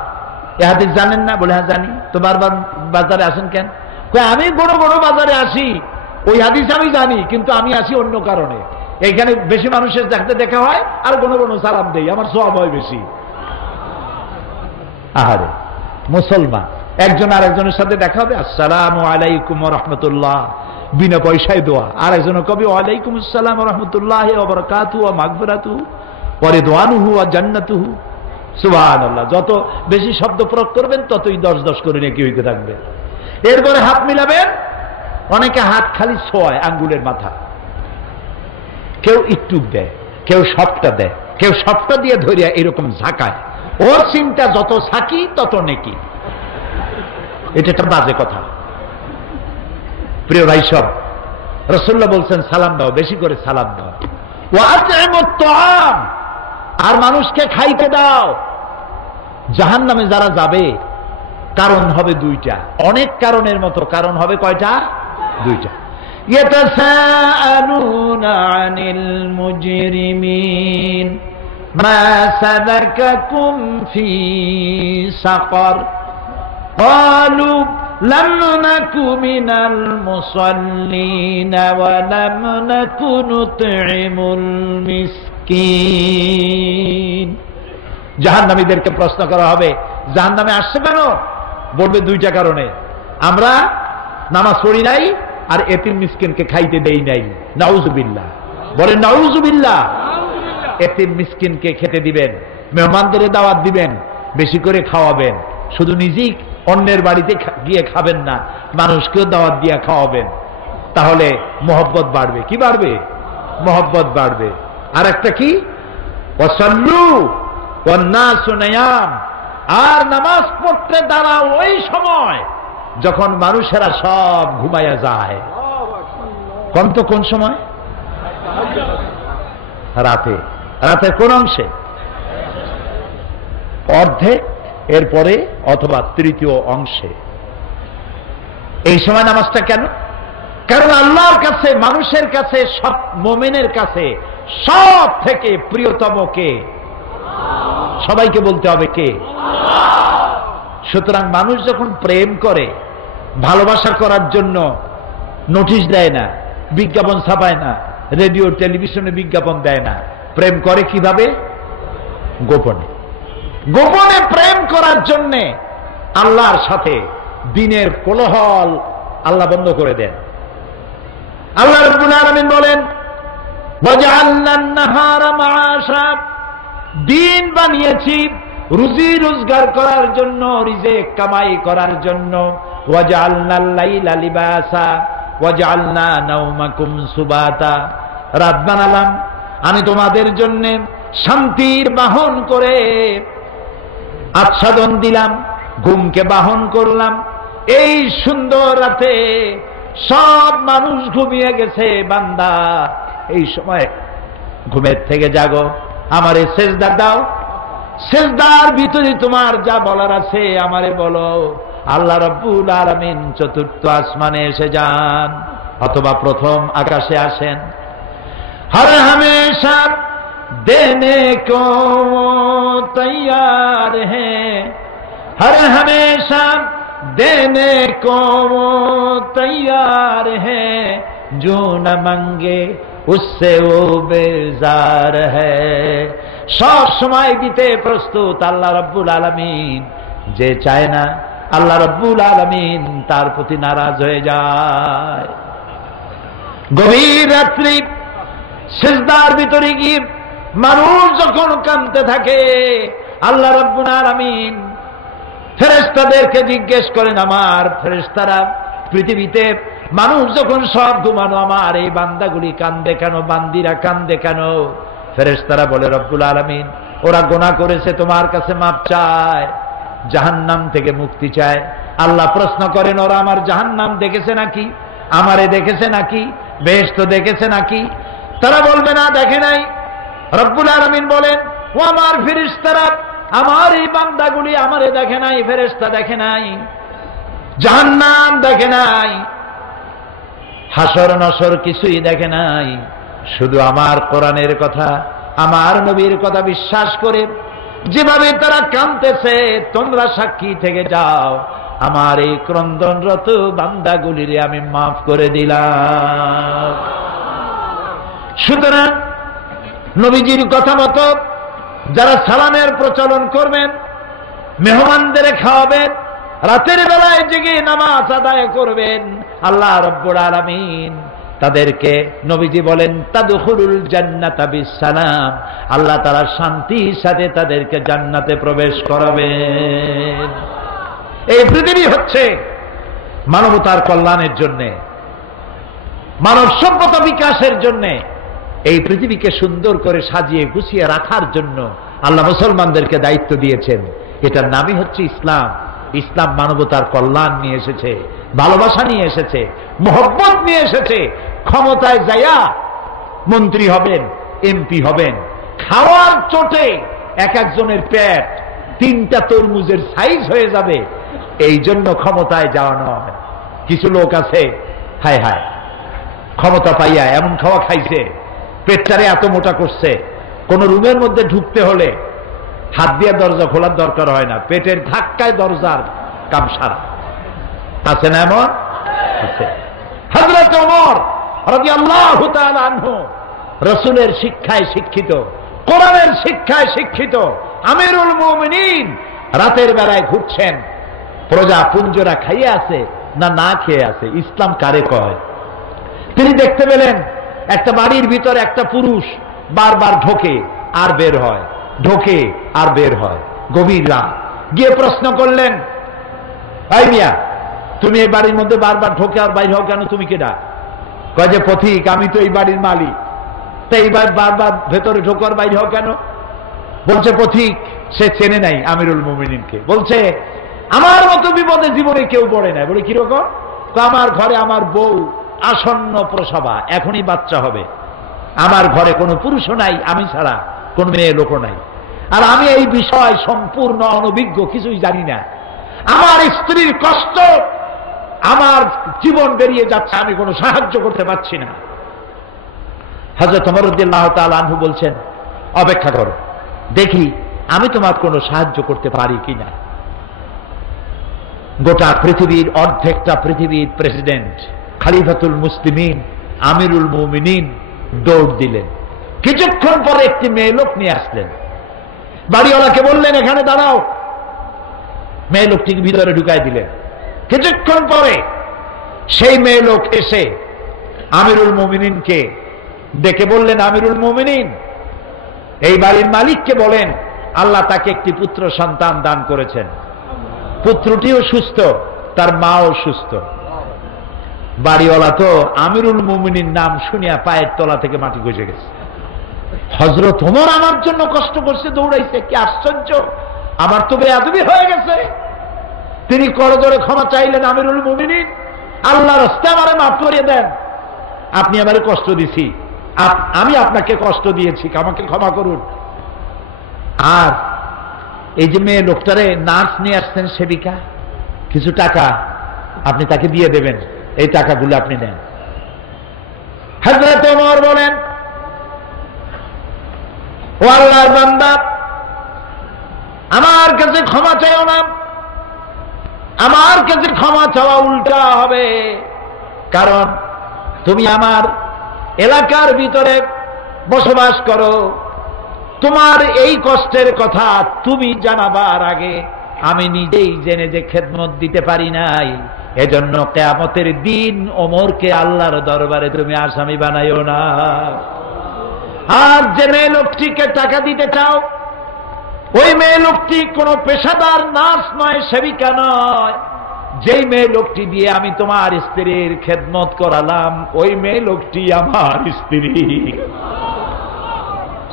এই হাদিস জানেন না? বলে হ্যাঁ জানি। তো বারবার বাজারে আসেন কেন? আমি বড় বাজারে আসি, ওই হাদিস আমি জানি, কিন্তু আমি আসি অন্য কারণে। এইখানে বেশি মানুষের দেখতে দেখা হয় আর কোনো সালাম দেই, আমার সওয়াব হয় বেশি। আহারে মুসলমান, একজন আর একজনের সাথে দেখা হবে আসসালামু আলাইকুম ওয়া রাহমাতুল্লাহ, বিনা পয়সায় দোয়া। আর একজন কবি ওয়ালাইকুম আসসালাম ওয়া রাহমাতুল্লাহি ওয়া বারাকাতুহু ওয়া মাগফিরাতুহু ওয়া রিদওয়ানুহু ওয়া জান্নাতুহু। সুবহানাল্লাহ। যত বেশি শব্দ প্রয়োগ করবেন ততই 10 করে নেকি হইতে থাকবে। এরপরে হাত মিলাবেন। অনেকে হাত খালি ছোঁয় আঙ্গুলের মাথা, কেউ একটু দেয়, কেউ সবটা দেয়, কেউ সবটা দিয়ে ধরিয়া এরকম ঝাঁকায়। ওর চিন্তা যত ঝাঁকি তত নেকি। এটা একটা বাজে কথা। প্রিয় ভাই সব, রাসূলুল্লাহ বলছেন সালাম দাও, বেশি করে সালাম দাও। ওয়া আত'ইমুত তাআম, আর মানুষকে খাইতে দাও। জাহান্নামে যারা যাবে কারণ হবে দুইটা, অনেক কারণের মতো কারণ হবে কয়টা? দুইটা। ইয়াতাসাআলুনা আনিল মুজরিমিন মা সালাকাকুম ফি সাকার ক্বালু লাম নাকু মিনাল মুসাল্লিন ওয়া লাম নাকু নুত'ইমুল মিসকিন। জাহান্নামীদেরকে প্রশ্ন করা হবে, জাহান্নামে আসছে কেন? বলবে দুইটা কারণে, আমরা নামাজ পড়ি নাই আর এতিম মিসকিনকে খাইতে দেই নাই। নাউজুবিল্লাহ। বলেন নাউজুবিল্লাহ। এতিম মিসকিনকে খেতে দিবেন, মেহমানদের দাওয়াত দিবেন, বেশি করে খাওয়াবেন। শুধু নিজেই অন্যের বাড়িতে গিয়ে খাবেন না, মানুষকেও দাওয়াত দিয়ে খাওয়াবেন। তাহলে মহব্বত বাড়বে। কি বাড়বে? মহব্বত বাড়বে। আর একটা কি? ওয়াসাল্লু ওয়ান্নাসু নিয়াম, আর নামাজ পড়তে দাঁড়াও ওই সময় যখন মানুষেরা সব ঘুমাইয়া যায়। কোন সময়? রাতে। রাতে কোন অংশে? অর্ধেক, এরপরে অথবা তৃতীয় অংশে। এই সময় নামাজটা কেন? কারণ আল্লাহর কাছে, মানুষের কাছে, সব মুমিনের কাছে সব থেকে প্রিয়তম কে? সবাইকে বলতে হবে কে? সুতরাং মানুষ যখন প্রেম করে, ভালোবাসা করার জন্য নোটিশ দেয় না, বিজ্ঞাপন ছাপায় না, রেডিও টেলিভিশনে বিজ্ঞাপন দেয় না। প্রেম করে কিভাবে? গোপনে। গোপনে প্রেম করার জন্য আল্লাহর সাথে দিনের কোলাহল আল্লাহ বন্ধ করে দেন। আল্লাহ রাব্বুল আলামিন বলেন, ওয়াজআলনান নাহারা মাআশা, দিন বানিয়েছি রুজি রোজগার করার জন্য, রিজিক কামাই করার জন্য। ওয়াজআলনাল লাইলা লিবাসা ওয়াজআলনা নাওমাকুম সুবাতা, রাত বানালাম আমি তোমাদের জন্য শান্তির বাহন করে, আচ্ছাদন দিলাম, ঘুমকে বাহন করলাম। এই সুন্দর রাতে সব মানুষ ঘুমিয়ে গেছে, বান্দা এই সময় ঘুমের থেকে জাগো, আমারে সেজদা দাও, সেজদার ভিতরে তোমার যা বলার আছে আমারে বলো। আল্লাহ রাব্বুল আলামিন চতুর্থ আসমানে এসে যান অথবা প্রথম আকাশে আসেন। हर हमेशा देने को तैयार है, हर हमेशा देने को तैयार है, जो न मांगे उससे वो बेजार है। সব সময় দিতে প্রস্তুত আল্লাহ রাব্বুল আলামিন। যে চায় না আল্লাহ রাব্বুল আলামিন তার প্রতি নারাজ হয়ে যায়। গভীর রাত্রি সিজদার ভিতরে গিয়ে মানুষ যখন কাঁদতে থাকে, আল্লাহ রাব্বুল আলামিন ফেরেশতাদেরকে জিজ্ঞেস করেন, আমার ফেরেশতারা পৃথিবীতে মানুষ যখন সব ঘুমানো, আমার এই বান্দাগুলি কান্দে কেন, বান্দিরা কান্দে কেন? ফেরেশতারা বলে, রব্বুল আলামিন ওরা গুনাহ করেছে, তোমার কাছে মাপ চায়, জাহান্নাম থেকে মুক্তি চায়। আল্লাহ প্রশ্ন করেন, ওরা আমার জাহান্নাম দেখেছে নাকি, আমারে দেখেছে নাকি, বেহেশত দেখেছে নাকি? তারা বলবে না, দেখে নাই। রব্বুল আলামিন বলেন, ও আমার ফেরেশতারা, আমার এই বান্দাগুলি আমারে দেখে নাই, ফেরেশতা দেখে নাই, জাহান্নাম দেখে নাই, হাসর নসর কিছুই দেখে নাই, শুধু আমার কোরআনের কথা, আমার নবীর কথা বিশ্বাস করে যেভাবে তারা কাঁদতেছে, তোমরা সাক্ষী থেকে যাও, আমার এই ক্রন্দনরত বান্দাগুলিরে আমি মাফ করে দিলাম। সুতরাং নবীজির কথা মতো যারা সালামের প্রচলন করবেন, মেহমানদের খাওয়াবেন, রাতের বেলায় জেগে নামাজ আদায় করবেন, আল্লাহ রাব্বুল আলামিন তাদেরকে, নবীজি বলেন, তাদখুলুল জান্নাতা বিসসালাম, আল্লাহ তাআলা শান্তির সাথে তাদেরকে জান্নাতে প্রবেশ করাবেন। এই পৃথিবী হচ্ছে মানবতার কল্যাণের জন্য, মানব সভ্যতা বিকাশের জন্য, এই পৃথিবীকে সুন্দর করে সাজিয়ে গুছিয়ে রাখার জন্য আল্লাহ মুসলমানদেরকে দায়িত্ব দিয়েছেন। এটার নামই হচ্ছে ইসলাম। ইসলাম মানবতার কল্যাণ নিয়ে এসেছে, ভালোবাসা নিয়ে এসেছে, মোহব্বত নিয়ে এসেছে। ক্ষমতায় যাইয়া মন্ত্রী হবেন, এমপি হবেন, খাওয়ার চোটে এক একজনের পেট 3টা তরমুজের সাইজ হয়ে যাবে, এই জন্য ক্ষমতায় যাওয়া নয়। কিছু লোক আছে, হায় হায়, ক্ষমতা পাইয়া এমন খাওয়া খাইছে, পেটটারে এত মোটা করছে, কোন রুমের মধ্যে ঢুকতে হলে হাত দিয়ে দরজা খোলার দরকার হয় না, পেটের ধাক্কায় দরজার কাম সারা। আছে না এমন? হযরত ওমর রাদিয়াল্লাহু তাআলা আনহু রাসূলের শিক্ষায় শিক্ষিত, কোরআনের শিক্ষায় শিক্ষিত আমিরুল মুমিনিন, রাতের বেলায় ঘুরছেন, প্রজা পুঞ্জরা খাইয়ে আছে না না খেয়ে আছে, ইসলাম কারে কয়? তিনি দেখতে পেলেন একটা বাড়ির ভিতরে একটা পুরুষ বারবার ঢোকে আর বের হয়, ঢোকে আর বের হয়, গভীর রাত। গিয়ে প্রশ্ন করলেন, এই মিয়া, তুমি এই বাড়ির মধ্যে বারবার ঢোকে আর বাইর হও কেন, তুমি কেডা? কয় যে পথিক, আমি তো এই বাড়ির মালিক, তাই এইবার বারবার ভেতরে ঢোকো আর বাইর হও কেন? বলছে পথিক সে চেনে নাই আমিরুল মুমিনিনকে। বলছে, আমার মতো বিপদে জীবনে কেউ পড়ে না। বলে কিরকম? আমার ঘরে আমার বউ আসন্ন প্রসবা, এখনই বাচ্চা হবে, আমার ঘরে কোনো পুরুষও নাই, আমি ছাড়া কোন মেয়ে লোকও নাই, আর আমি এই বিষয় সম্পূর্ণ অনভিজ্ঞ, কিছুই জানি না, আমার স্ত্রীর কষ্ট, আমার জীবন বেরিয়ে যাচ্ছে, আমি কোনো সাহায্য করতে পারছি না। হযরত ওমর রাদিয়াল্লাহু তাআলা আনহু বলছেন, অপেক্ষা করো, দেখি আমি তোমার কোনো সাহায্য করতে পারি কিনা। গোটা পৃথিবীর, অর্ধেকটা পৃথিবীর প্রেসিডেন্ট, খলিফাতুল মুসলিমিন, আমিরুল মুমিনিন দৌড় দিলেন। কিছুক্ষণ পরে একটি মেয়ে লোক নিয়ে আসলেন, বাড়িওয়ালাকে বললেন, এখানে দাঁড়াও। মেয়ে লোকটিকে ভিতরে ঢুকাই দিলেন। কিছুক্ষণ পরে সেই মেয়ে লোক এসে আমিরুল মুমিনিনকে ডেকে বললেন, আমিরুল মুমিনিন, এই বাড়ির মালিককে বলেন আল্লাহ তাকে একটি পুত্র সন্তান দান করেছেন, পুত্রটিও সুস্থ, তার মাও সুস্থ। বাড়িওয়ালা তো আমিরুল মুমিনিন নাম শুনিয়া পায়ের তলা থেকে মাটি গজে গেছে। হযরত ওমর আমার জন্য কষ্ট করছে, দৌড়াইছে, কি আশ্চর্য, আমার তো বেয়াদবি হয়ে গেছে। তিনি করজোড়ে ক্ষমা চাইলেন, আমিরুল মুমিনিন, আল্লাহর রাস্তায় আমারে মাফ করিয়ে দেন, আপনি আমারে কষ্ট দিছি, আমি আপনাকে কষ্ট দিয়েছি, আমাকে ক্ষমা করুন। আর এই যে মেয়ে লোকটারে নার্স নিয়ে আসছেন, সেবিকা, কিছু টাকা আপনি তাকে দিয়ে দেবেন, এই টাকাগুলো আপনি নেন। হযরত ওমর বলেন, ও আল্লাহর বান্দা, আমার কাছে ক্ষমা চাইও না, আমার কাছে ক্ষমা চাওয়া উল্টা হবে, কারণ তুমি আমার এলাকার ভিতরে বসবাস করো, তোমার এই কষ্টের কথা তুমি জানাবার আগে আমি নিজেই জেনে যে খেদমত দিতে পারি নাই, এজন্য কিয়ামতের দিন ওমরকে আল্লাহর দরবারে তুমি আসামি বানাইও না। আর যে মেয়ে লোকটিকে টাকা দিতে চাও, ওই মেয়ে লোকটি কোনো পেশাদার নার্স নয়, সেবিকা নয়, যেই মেয়ে লোকটি দিয়ে আমি তোমার স্ত্রীর খেদমত করালাম ওই মেয়ে লোকটি আমার স্ত্রী।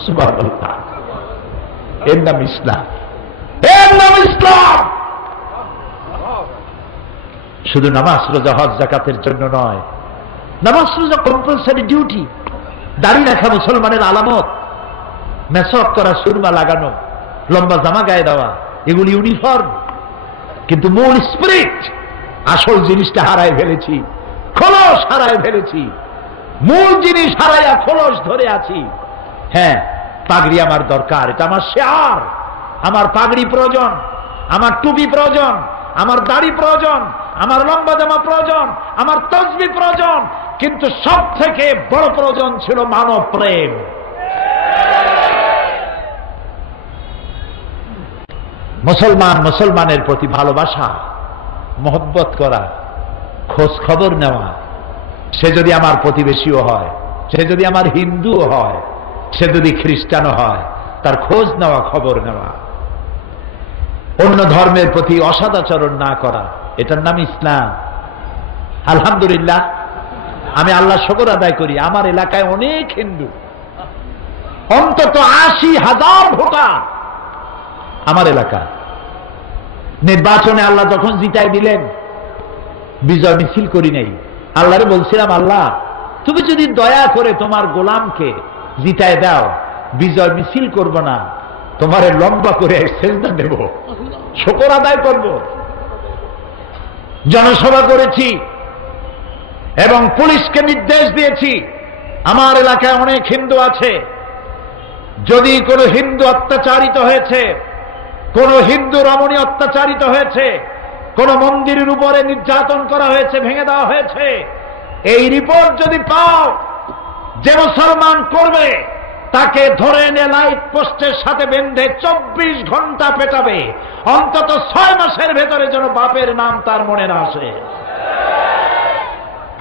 সুবহানাল্লাহ। এর নাম ইসলাম, এর নাম ইসলাম। শুধু নামাজ রোজা হজ যাকাতের জন্য নয়, নামাজ রোজা কম্পালসারি ডিউটি। দাড়ি রাখা মুসলমানের আলামত, মেসওয়াক করা, সুরমা লাগানো, লম্বা জামা গায়ে দেওয়া, এগুলি ইউনিফর্ম। কিন্তু মূল স্পিরিট, আসল জিনিসটা হারায় ফেলেছি, খোলস হারায় ফেলেছি। মূল জিনিস হারাইয়া খোলস ধরে আছি। হ্যাঁ, পাগড়ি আমার দরকার, এটা আমার শেয়ার। আমার পাগড়ি প্রয়োজন, আমার টুপি প্রয়োজন, আমার দাড়ি প্রয়োজন, আমার লম্বা জামা প্রয়োজন, আমার তসবিহ প্রয়োজন। কিন্তু সব থেকে বড় প্রয়োজন ছিল মানব প্রেম। মুসলমান মুসলমানের প্রতি ভালোবাসা, মহব্বত করা, খোঁজ খবর নেওয়া। সে যদি আমার প্রতিবেশীও হয়, সে যদি আমার হিন্দুও হয়, সে যদি খ্রিস্টানও হয়, তার খোঁজ নেওয়া, খবর নেওয়া। অন্য ধর্মের প্রতি অসদাচরণ না করা, এটার নাম ইসলাম। আলহামদুলিল্লাহ, আমি আল্লাহ শুকর আদায় করি, আমার এলাকায় অনেক হিন্দু, অন্তত ৮০,০০০ ভোটার আমার এলাকা। নির্বাচনে আল্লাহ যখন জিতাই দিলেন, বিজয় মিছিল করি নাই। আল্লাহরে বলছিলাম, আল্লাহ তুমি যদি দয়া করে তোমার গোলামকে জিতায় দাও, বিজয় মিছিল করব না, তোমারে লম্বা করে সেজদা দেব, শুকর আদায় করব। জনসভা করেছি এবং পুলিশকে নির্দেশ দিয়েছি, আমার এলাকায় অনেক হিন্দু আছে, যদি কোনো হিন্দু অত্যাচারিত হয়েছে, কোন হিন্দু রমণী অত্যাচারিত হয়েছে, কোন মন্দিরের উপরে নির্যাতন করা হয়েছে, ভেঙে দেওয়া হয়েছে, এই রিপোর্ট যদি পাও, যে মুসলমান করবে তাকে ধরে এনে লাইট পোস্টের সাথে বেঁধে 24 ঘন্টা পেটাবে, অন্তত 6 মাসের ভেতরে যেন বাপের নাম তার মনে না আসে।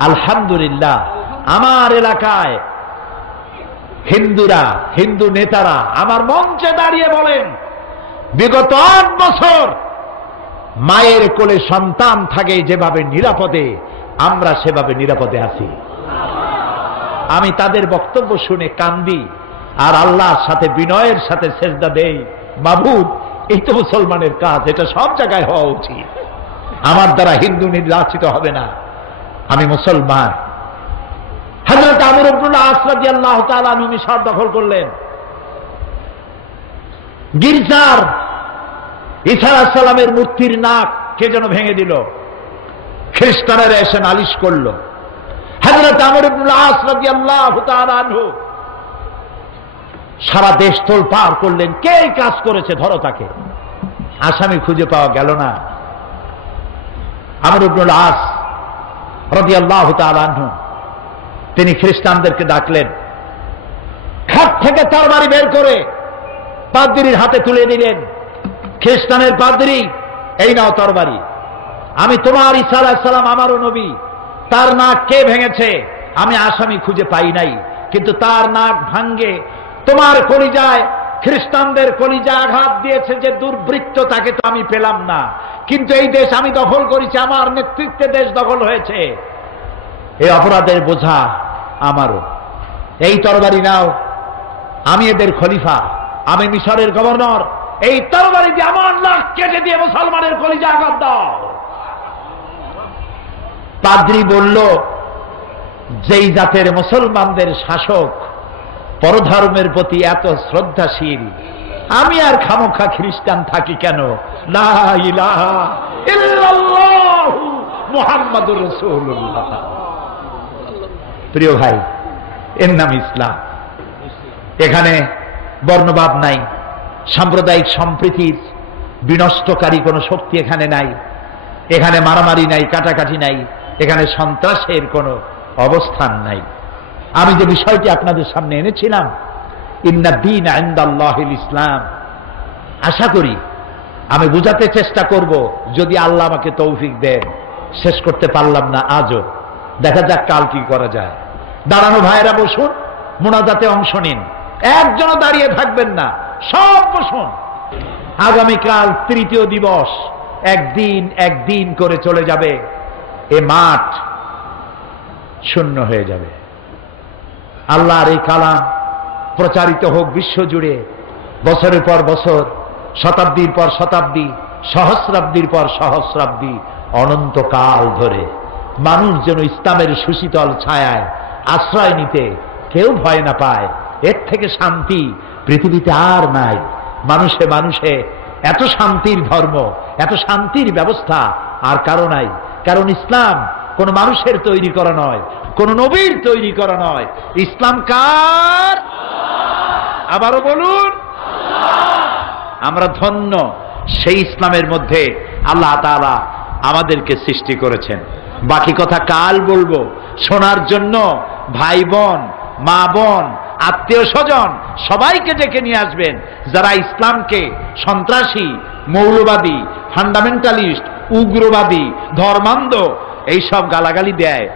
আলহামদুলিল্লাহ, আমার এলাকায় হিন্দুরা, হিন্দু নেতারা আমার মঞ্চে দাঁড়িয়ে বলেন, বিগত 8 বছর মায়ের কোলে সন্তান থাকে যেভাবে নিরাপদে, আমরা সেভাবে নিরাপদে আছি। আমি তাদের বক্তব্য শুনে কান্দি আর আল্লাহর সাথে বিনয়ের সাথে সেজদা দেই, মাবুদ এই তো মুসলমানের কাজ, এটা সব জায়গায় হওয়া উচিত। আমার দ্বারা হিন্দু নির্যাতিত হবে না, আমি মুসলমান। হযরত আমর ইবনুল আস রাদিয়াল্লাহু তাআলা আনহু মিশর দখল করলেন। গির্জার ঈসা আলাইহিস সালামের মূর্তির নাক কে যেন ভেঙে দিল, খ্রিস্টানেরা এসে নালিশ করল। হযরত আমর ইবনুল আস রাদিয়াল্লাহু তাআলা আনহু সারা দেশ তোলপাড় করলেন, কে এই কাজ করেছে, ধরো তাকে। আসামি খুঁজে পাওয়া গেল না। আমর ইবনুল আস রাদিয়াল্লাহু তাআলা আনহু তিনি খ্রিস্টানদেরকে ডাকলেন, খাট থেকে তরবারি বের করে পাদ্রীর হাতে তুলে দিলেন। খ্রিস্টানের পাদ্রী, এই নাও তরবারি, আমি তোমার ঈসা আলাইহিস সালাম আমারও নবী, তার নাক কে ভেঙেছে আমি আসামি খুঁজে পাই নাই, কিন্তু তার নাক ভাঙ্গে তোমার কলিজায়, খ্রিস্টানদের কলিজায় আঘাত দিয়েছে যে দুর্বৃত্ত, তাকে তো আমি পেলাম না, কিন্তু এই দেশ আমি দখল করেছি, আমার নেতৃত্বে দেশ দখল হয়েছে, এই অপরাধের বোঝা আমারও। এই তরবারি নাও, আমি এদের খলিফা, আমি মিশরের গভর্নর, এই তরবারি দিয়ে আমার নাক কেটে দিয়ে মুসলমানের কলিজা আঘাত দাও। পাদ্রী বলল, যেই জাতের মুসলমানদের শাসক পরধর্মের প্রতি এত শ্রদ্ধাশীল, আমি আর খামোখা খ্রিস্টান থাকি কেন? লা ইলাহা ইল্লাল্লাহু মুহাম্মাদুর রাসূলুল্লাহ। প্রিয় ভাই, এর নাম ইসলাম। এখানে বর্ণবাদ নাই, সাম্প্রদায়িক সম্প্রীতির বিনষ্টকারী কোনো শক্তি এখানে নাই, এখানে মারামারি নাই, কাটাকাটি নাই, এখানে সন্ত্রাসের কোনো অবস্থান নাই। আমি যে বিষয়টি আপনাদের সামনে এনেছিলাম, ইন্না দীন ইনদাল্লাহিল ইসলাম, আশা করি আমি বুঝাতে চেষ্টা করব, যদি আল্লাহ আমাকে তৌফিক দেন। শেষ করতে পারলাম না আজও, দেখা যাক কাল কি করা যায়। দাঁড়ানো ভাইয়েরা বসুন, মুনাজাতে অংশ নিন, একজনও দাঁড়িয়ে থাকবেন না, সব বসুন। আগামীকাল তৃতীয় দিবস, একদিন একদিন করে চলে যাবে, এ মাঠ শূন্য হয়ে যাবে। আল্লাহর এই কালাম প্রচারিত হোক বিশ্বজুড়ে, বছরের পর বছর, শতাব্দীর পর শতাব্দী, সহস্রাব্দীর পর সহস্রাব্দী, অনন্তকাল ধরে মানুষ যেন ইসলামের সুশীতল ছায়ায় আশ্রয় নিতে কেউ ভয় না পায়। এর থেকে শান্তি পৃথিবীতে আর নাই। মানুষে মানুষে এত শান্তির ধর্ম, এত শান্তির ব্যবস্থা আর কারো নাই। কারণ ইসলাম কোন মানুষের তৈরি করা নয়, কোন নবীর তৈরি করা নয়। ইসলাম কার? আবারও বলুন। আমরা ধন্য, সেই ইসলামের মধ্যে আল্লাহ তাআলা আমাদেরকে সৃষ্টি করেছেন। বাকি কথা কাল বলবো। শোনার জন্য ভাই বোন, মা বোন, আত্মীয় স্বজন সবাইকে ডেকে নিয়ে আসবেন যারা ইসলামকে সন্ত্রাসী, মৌলবাদী, ফান্ডামেন্টালিস্ট, উগ্রবাদী, ধর্মান্ধ এইসব গালাগালি দেয়,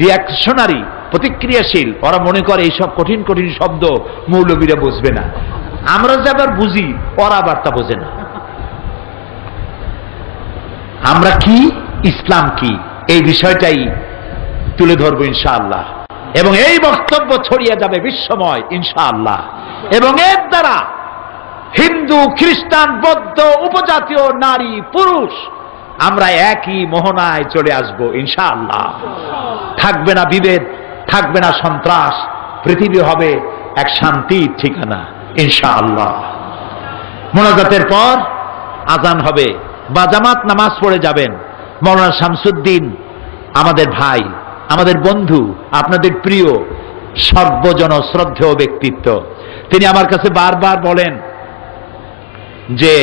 রিয়াকশনারি, প্রতিক্রিয়াশীল। ওরা মনে করে এইসব কঠিন কঠিন শব্দ মৌলবীরা বুঝবে না। আমরা যে আবার বুঝি, ওরা আবার তা বোঝে না। আমরা কি, ইসলাম কি, এই বিষয়টাই তুলে ধরবো ইনশাআল্লাহ। এবং এই বক্তব্য ছড়িয়ে যাবে বিশ্বময় ইনশাআল্লাহ। এবং এর দ্বারা হিন্দু, খ্রিস্টান, বৌদ্ধ, উপজাতীয়, নারী, পুরুষ আমরা একই মোহনায় চলে আসব ইনশাআল্লাহ। থাকবে না বিভেদ, থাকবে না সন্ত্রাস, পৃথিবী হবে এক শান্তির ঠিকানা ইনশাআল্লাহ। মোনাজাতের পর আজান হবে, বাজামাত নামাজ পড়ে যাবেন। মাওলানা শামসুদ্দিন আমাদের ভাই, আমাদের বন্ধু, আপনাদের প্রিয়, সর্বজন শ্রদ্ধেয় ব্যক্তিত্ব। তিনি আমার কাছে বারবার বলেন যে,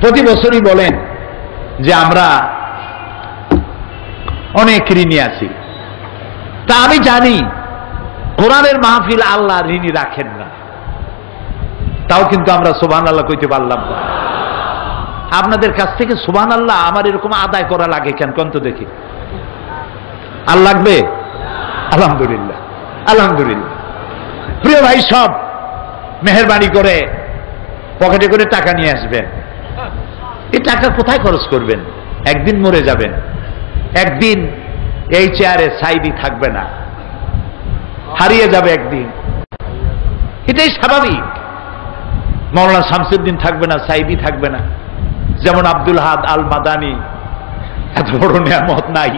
প্রতি বছরই বলেন যে আমরা অনেক ঋণী আছি। তা আমি জানি কোরআনের মাহফিল আল্লাহ ঋণী রাখেন না, তাও কিন্তু আমরা সুবহানাল্লাহ কইতে পারলাম না। আপনাদের কাছ থেকে সুবহানাল্লাহ আমার এরকম আদায় করা লাগে কেন, কোন তো দেখি। আর লাগবে? আলহামদুলিল্লাহ, আলহামদুলিল্লাহ। প্রিয় ভাই, সব মেহেরবানি করে পকেটে করে টাকা নিয়ে আসবেন। এই টাকা কোথায় খরচ করবেন? একদিন মরে যাবেন, একদিন এই চেয়ারে সাইদি থাকবে না, হারিয়ে যাবে একদিন, এটাই স্বাভাবিক। মাওলানা শামসুদ্দিন থাকবে না, সাইদি থাকবে না। যেমন আব্দুল হাদ আল মাদানী, এত বড় নিয়ামত নাই,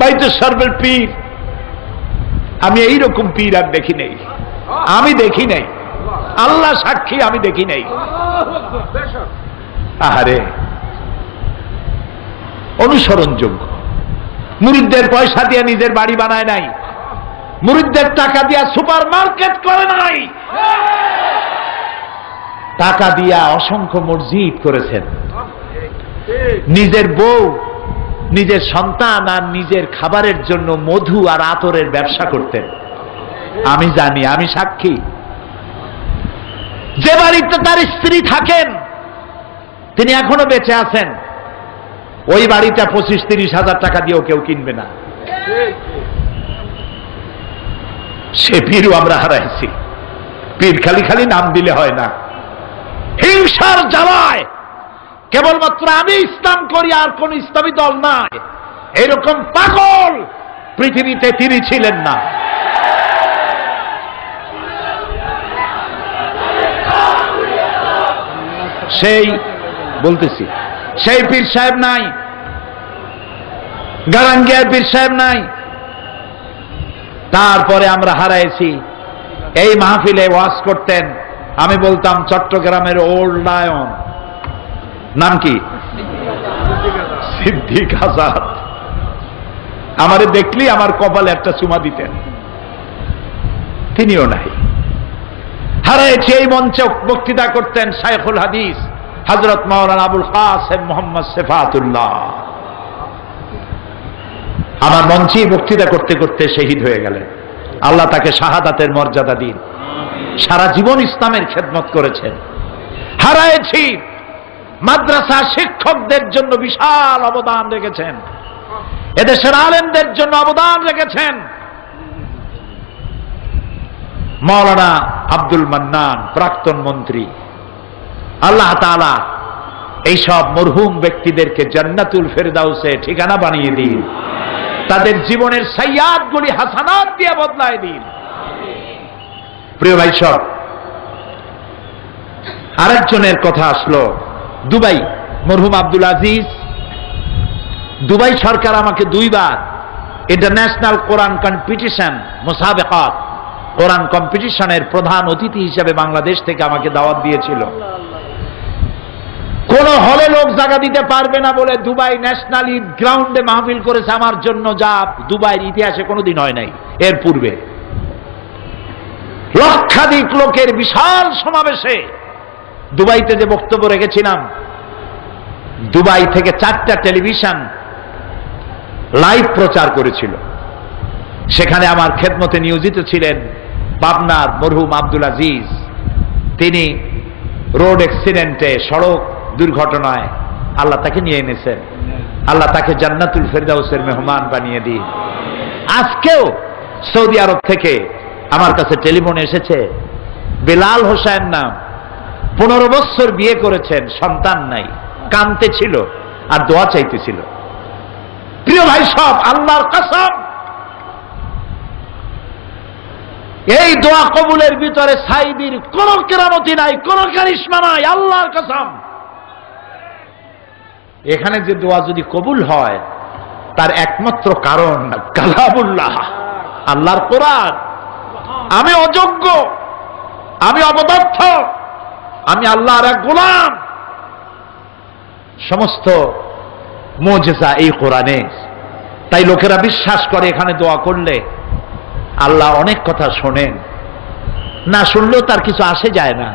বাইতুল সর্বের পীর। আমি এইরকম পীর আর দেখি নেই, আমি দেখি নাই, আল্লাহ সাক্ষী, আমি দেখি নাই। আহারে, অনুসরণযোগ্য। মুরিদদের পয়সা দিয়ে নিজের বাড়ি বানায় নাই, মুরিদদের টাকা দিয়া সুপার মার্কেট করে নাই, টাকা দিয়া অসংখ্য মসজিদ করেছেন। নিজের বউ, নিজের সন্তান আর নিজের খাবারের জন্য মধু আর আতরের ব্যবসা করতেন। আমি জানি, আমি সাক্ষী। যে বাড়িতে তার স্ত্রী থাকেন, তিনি এখনো বেঁচে আছেন, ওই বাড়িটা 25-30 হাজার টাকা দিয়েও কেউ কিনবে না। সে পীরও আমরা হারাইছি। পীর খালি খালি নাম দিলে হয় না, হিংসার জ্বালায় কেবলমাত্র আমি ইসলাম করি আর কোন ইসলামী দল নাই, এরকম পাগল পৃথিবীতে তিনি ছিলেন না। সেই বলতেছি, সেই পীর সাহেব নাই, গারাঙ্গিয়ার পীর সাহেব নাই। তারপরে আমরা হারাইছি। এই মাহফিলে ওয়াজ করতেন, আমি বলতাম চট্টগ্রামের ওল্ড লায়ন, নাম কি? সিদ্দিক আজাদ। আমারে দেখলি আমার কপালে একটা চুমা দিতেন, তিনিও নাই। হারাইছি। এই মঞ্চে বক্তৃতা করতেন শাইখুল হাদিস হযরত মাওলানা আবুল কাসেম মোহাম্মদ সিফাতুল্লাহ। আমার মঞ্চেই বক্তৃতা করতে করতে শহীদ হয়ে গেলেন। আল্লাহ তাকে শাহাদাতের মর্যাদা দিন। সারা জীবন ইসলামের খেদমত করেছেন। হারাইছি। মাদ্রাসা শিক্ষকদের জন্য বিশাল অবদান রেখেছেন, এদেশের আলেমদের জন্য অবদান রেখেছেন। মাওলানা আব্দুল মান্নান, প্রাক্তন মন্ত্রী, আল্লাহ তাআলা এইসব মরহুম ব্যক্তিদেরকে জান্নাতুল ফেরদাউসে ঠিকানা বানিয়ে দিন, তাদের জীবনের সাইয়াদগুলি হাসানাত দিয়ে বদলায় দিন। প্রিয় ভাই সব, আরেকজনের কথা আসলো, দুবাই, মরহুম আব্দুল আজিজ। দুবাই সরকার আমাকে 2 বার ইন্টারন্যাশনাল কোরআন কম্পিটিশন মুসাবেকাত, কোরআন কম্পিটিশনের প্রধান অতিথি হিসেবে বাংলাদেশ থেকে আমাকে দাওয়াত দিয়েছিল। কোন হলে লোক জায়গা দিতে পারবে না বলে দুবাই ন্যাশনাল ঈদ গ্রাউন্ডে মাহফিল করেছে আমার জন্য, যা দুবাইয়ের ইতিহাসে কোনোদিন হয় নাই এর পূর্বে। লক্ষাধিক লোকের বিশাল সমাবেশে দুবাইতে যে বক্তব্য রেখেছিলাম, দুবাই থেকে 4টা টেলিভিশন লাইভ প্রচার করেছিল। সেখানে আমার খেদমতে নিয়োজিত ছিলেন পাবনার মরহুম আব্দুল আজিজ। তিনি রোড অ্যাক্সিডেন্টে, সড়ক দুর্ঘটনায় আল্লাহ তাকে নিয়ে এনেছেন। আল্লাহ তাকে জান্নাতুল ফেরদাউসের মেহমান বানিয়ে দিন। আজকেও সৌদি আরব থেকে আমার কাছে টেলিফোন এসেছে, বেলাল হোসেন নাম, 15 বছর বিয়ে করেছেন, সন্তান নাই, কাঁদতে ছিল আর দোয়া চাইতেছিল। প্রিয় ভাই সব, আল্লাহর কসম, এই দোয়া কবুলের ভিতরে সাইদির কোন কেরামতি নাই, কোন কারিশমা নাই, আল্লাহর কসম। এখানে যে দোয়া যদি কবুল হয় তার একমাত্র কারণ কালামুল্লাহ, আল্লাহর কোরআন। আমি অযোগ্য, আমি অপদার্থ, আমি আল্লাহর এক গোলাম। সমস্ত মুজিজা এই কোরআনে। তাই লোকেরা বিশ্বাস করে এখানে দোয়া করলে আল্লাহ অনেক কথা শোনেন, না শুনলেও তার কিছু আসে যায় না।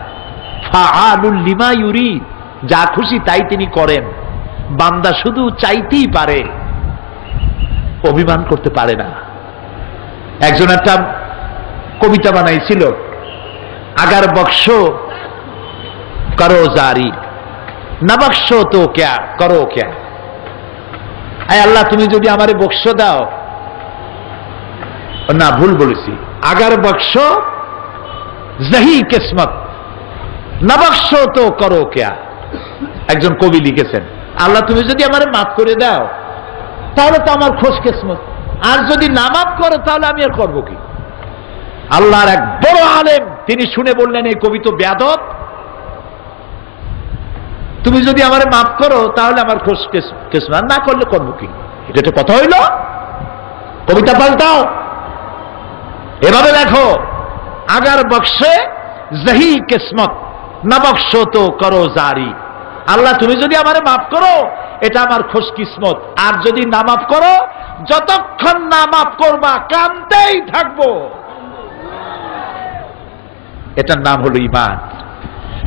ফাআলুল লিমা ইউরিদ, যা খুশি তাই তিনি করেন। বান্দা শুধু চাইতেই পারে, অভিমান করতে পারে না। একজন একটা কবিতা বানাইছিল, আগার বক্স করো জারি, না বক্স তো ক্যা করো ক্যা। আয় আল্লাহ, তুমি যদি আমারে বক্স দাও, না ভুল বলেছি, আগার বক্স জহি কিসমত, না বক্স তো করো ক্যা। একজন কবি লিখেছেন, আল্লাহ তুমি যদি আমারে মাফ করে দাও তাহলে তো আমার খোশ কিসমত, আর যদি না মাফ করো তাহলে আমি আর করবো কি। আল্লাহর এক বড় আলেম, তিনি শুনে বললেন এই কবি তো বেয়াদব, তুমি যদি আমারে মাফ করো তাহলে আমার খোশ কিসমত, না করলে করবো কি। এটা তো কথা হইল, কবিতা পাল্টাও, এভাবে দেখো, আগার বক্সে জহি কিসমত, না বক্স তো করো জারি। আল্লাহ তুমি যদি আমারে মাফ করো এটা আমার খোশ কিসমত, আর যদি না মাফ করো, যতক্ষণ না মাফ করবা কাঁদতেই থাকবো। এটার নাম হলো ঈমান।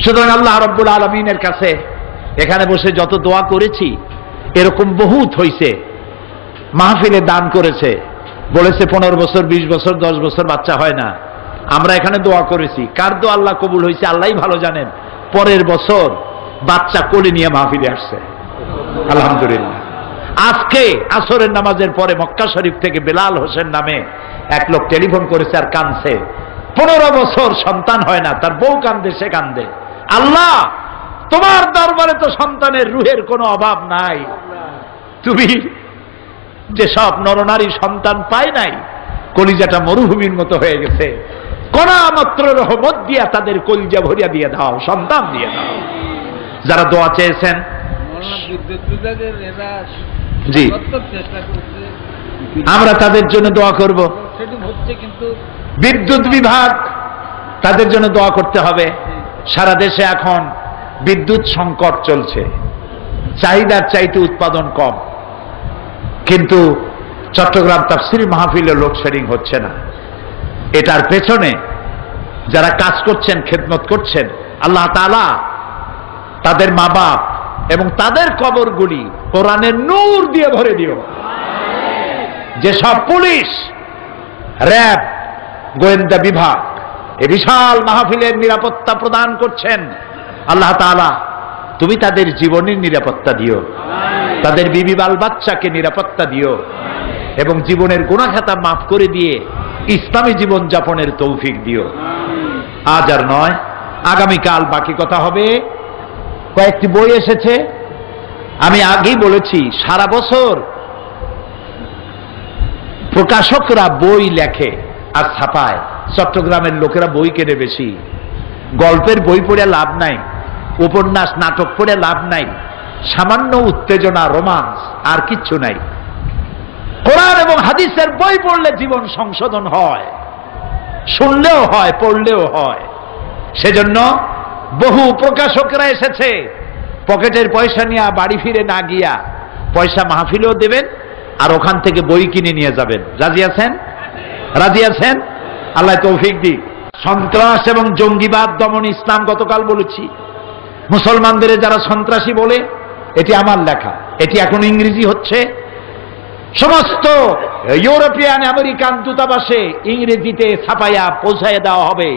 সুতরাং আল্লাহ রাব্বুল আলামিনের কাছে এখানে বসে যত দোয়া করেছি, এরকম বহুত হইছে। মাহফিলে দান করেছে, বলেছে 15 বছর 20 বছর 10 বছর বাচ্চা হয় না। আমরা এখানে দোয়া করেছি, কার দোয়া আল্লাহ কবুল হয়েছে আল্লাহই ভালো জানেন। পরের বছর বাচ্চা কোলে নিয়ে মাহফিলে আসছে, আলহামদুলিল্লাহ। আজকে আসরের নামাজের পরে মক্কা শরীফ থেকে বেলাল হোসেন নামে এক লোক টেলিফোন করেছে আর কাঁদছে। 15 বছর সন্তান হয় না, তার বউ কান্দে, সে কান্দে। আল্লাহ তোমার দরবারে তো সন্তানের রুহের কোনো অভাব নাই। তুমি যেসব নরনারী সন্তান পায় নাই, কলিজাটা মরুভূমির মতো হয়ে গেছে, কোনা মাত্র রহমত দিয়া তাদের কলিজা ভরিয়া দিয়ে দাও, সন্তান দিয়ে দাও। যারা দোয়া চেয়েছেন, জি আমরা তাদের জন্য দোয়া করব। বিদ্যুৎ বিভাগ, তাদের জন্য দোয়া করতে হবে। সারা দেশে এখন বিদ্যুৎ সংকট চলছে, চাহিদার চাইতে উৎপাদন কম। কিন্তু চট্টগ্রাম তাফসীর মাহফিলে লোডশেডিং হচ্ছে না। এটার পেছনে যারা কাজ করছেন, খেদমত করছেন, আল্লাহ তাআলা তাদের মা বাপ এবং তাদের কবরগুলি কোরআনের নূর দিয়ে ভরে দিও। যেসব পুলিশ, র্যাব, গোয়েন্দা বিভাগ এ বিশাল মাহফিলের নিরাপত্তা প্রদান করছেন, আল্লাহ তাআলা তুমি তাদের জীবনের নিরাপত্তা দিও, তাদের বিবি বাল বাচ্চাকে নিরাপত্তা দিও, এবং জীবনের গুনাহ খাতা মাফ করে দিয়ে ইসলামী জীবন যাপনের তৌফিক দিও। আজ আর নয়, আগামীকাল বাকি কথা হবে। কয়েকটি বই এসেছে। আমি আগেই বলেছি, সারা বছর প্রকাশকরা বই লেখে আর ছাপায়, চট্টগ্রামের লোকেরা বই কেনে বেশি। গল্পের বই পড়ে লাভ নাই, উপন্যাস নাটক পড়ে লাভ নাই, সামান্য উত্তেজনা রোমান্স আর কিচ্ছু নাই। কোরআন এবং হাদিসের বই পড়লে জীবন সংশোধন হয়, শুনলেও হয়, পড়লেও হয়। সেজন্য বহু প্রকাশকরা এসেছে, পকেটের পয়সা নিয়ে বাড়ি ফিরে না গিয়া পয়সা মাহফিলেও দেবেন আর ওখান থেকে বই কিনে নিয়ে যাবেন। রাজি আছেন? রাজি আছেন? আল্লাহ তৌফিক দিক। সন্ত্রাস এবং জঙ্গিবাদ দমন ইসলাম গতকাল বলেছি। মুসলমানদের যারা সন্ত্রাসী বলে, এটি আমার লেখা, এটি এখন ইংরেজি হচ্ছে। সমস্ত ইউরোপিয়ান আমেরিকান দূতাবাসে ইংরেজিতে ছাপাইয়া পৌঁছায় দেওয়া হবে,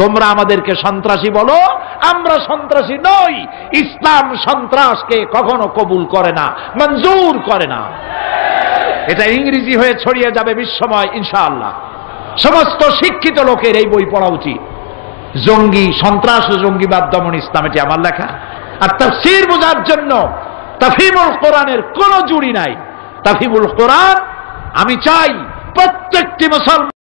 তোমরা আমাদেরকে সন্ত্রাসী বলো, আমরা সন্ত্রাসী নই। ইসলাম সন্ত্রাসকে কখনো কবুল করে না, মঞ্জুর করে না। এটা ইংরেজি হয়ে ছড়িয়ে যাবে বিশ্বময় ইনশাআল্লাহ। সমস্ত শিক্ষিত লোকের এই বই পড়া উচিত। জঙ্গি, সন্ত্রাস ও জঙ্গিবাদ দমন ইসলাম, এটি আমার লেখা। আর তাফসীর বোঝার জন্য তাফহিমুল কোরআনের কোনো জুড়ি নাই। তাফহিমুল কোরআন আমি চাই প্রত্যেকটি মুসলমান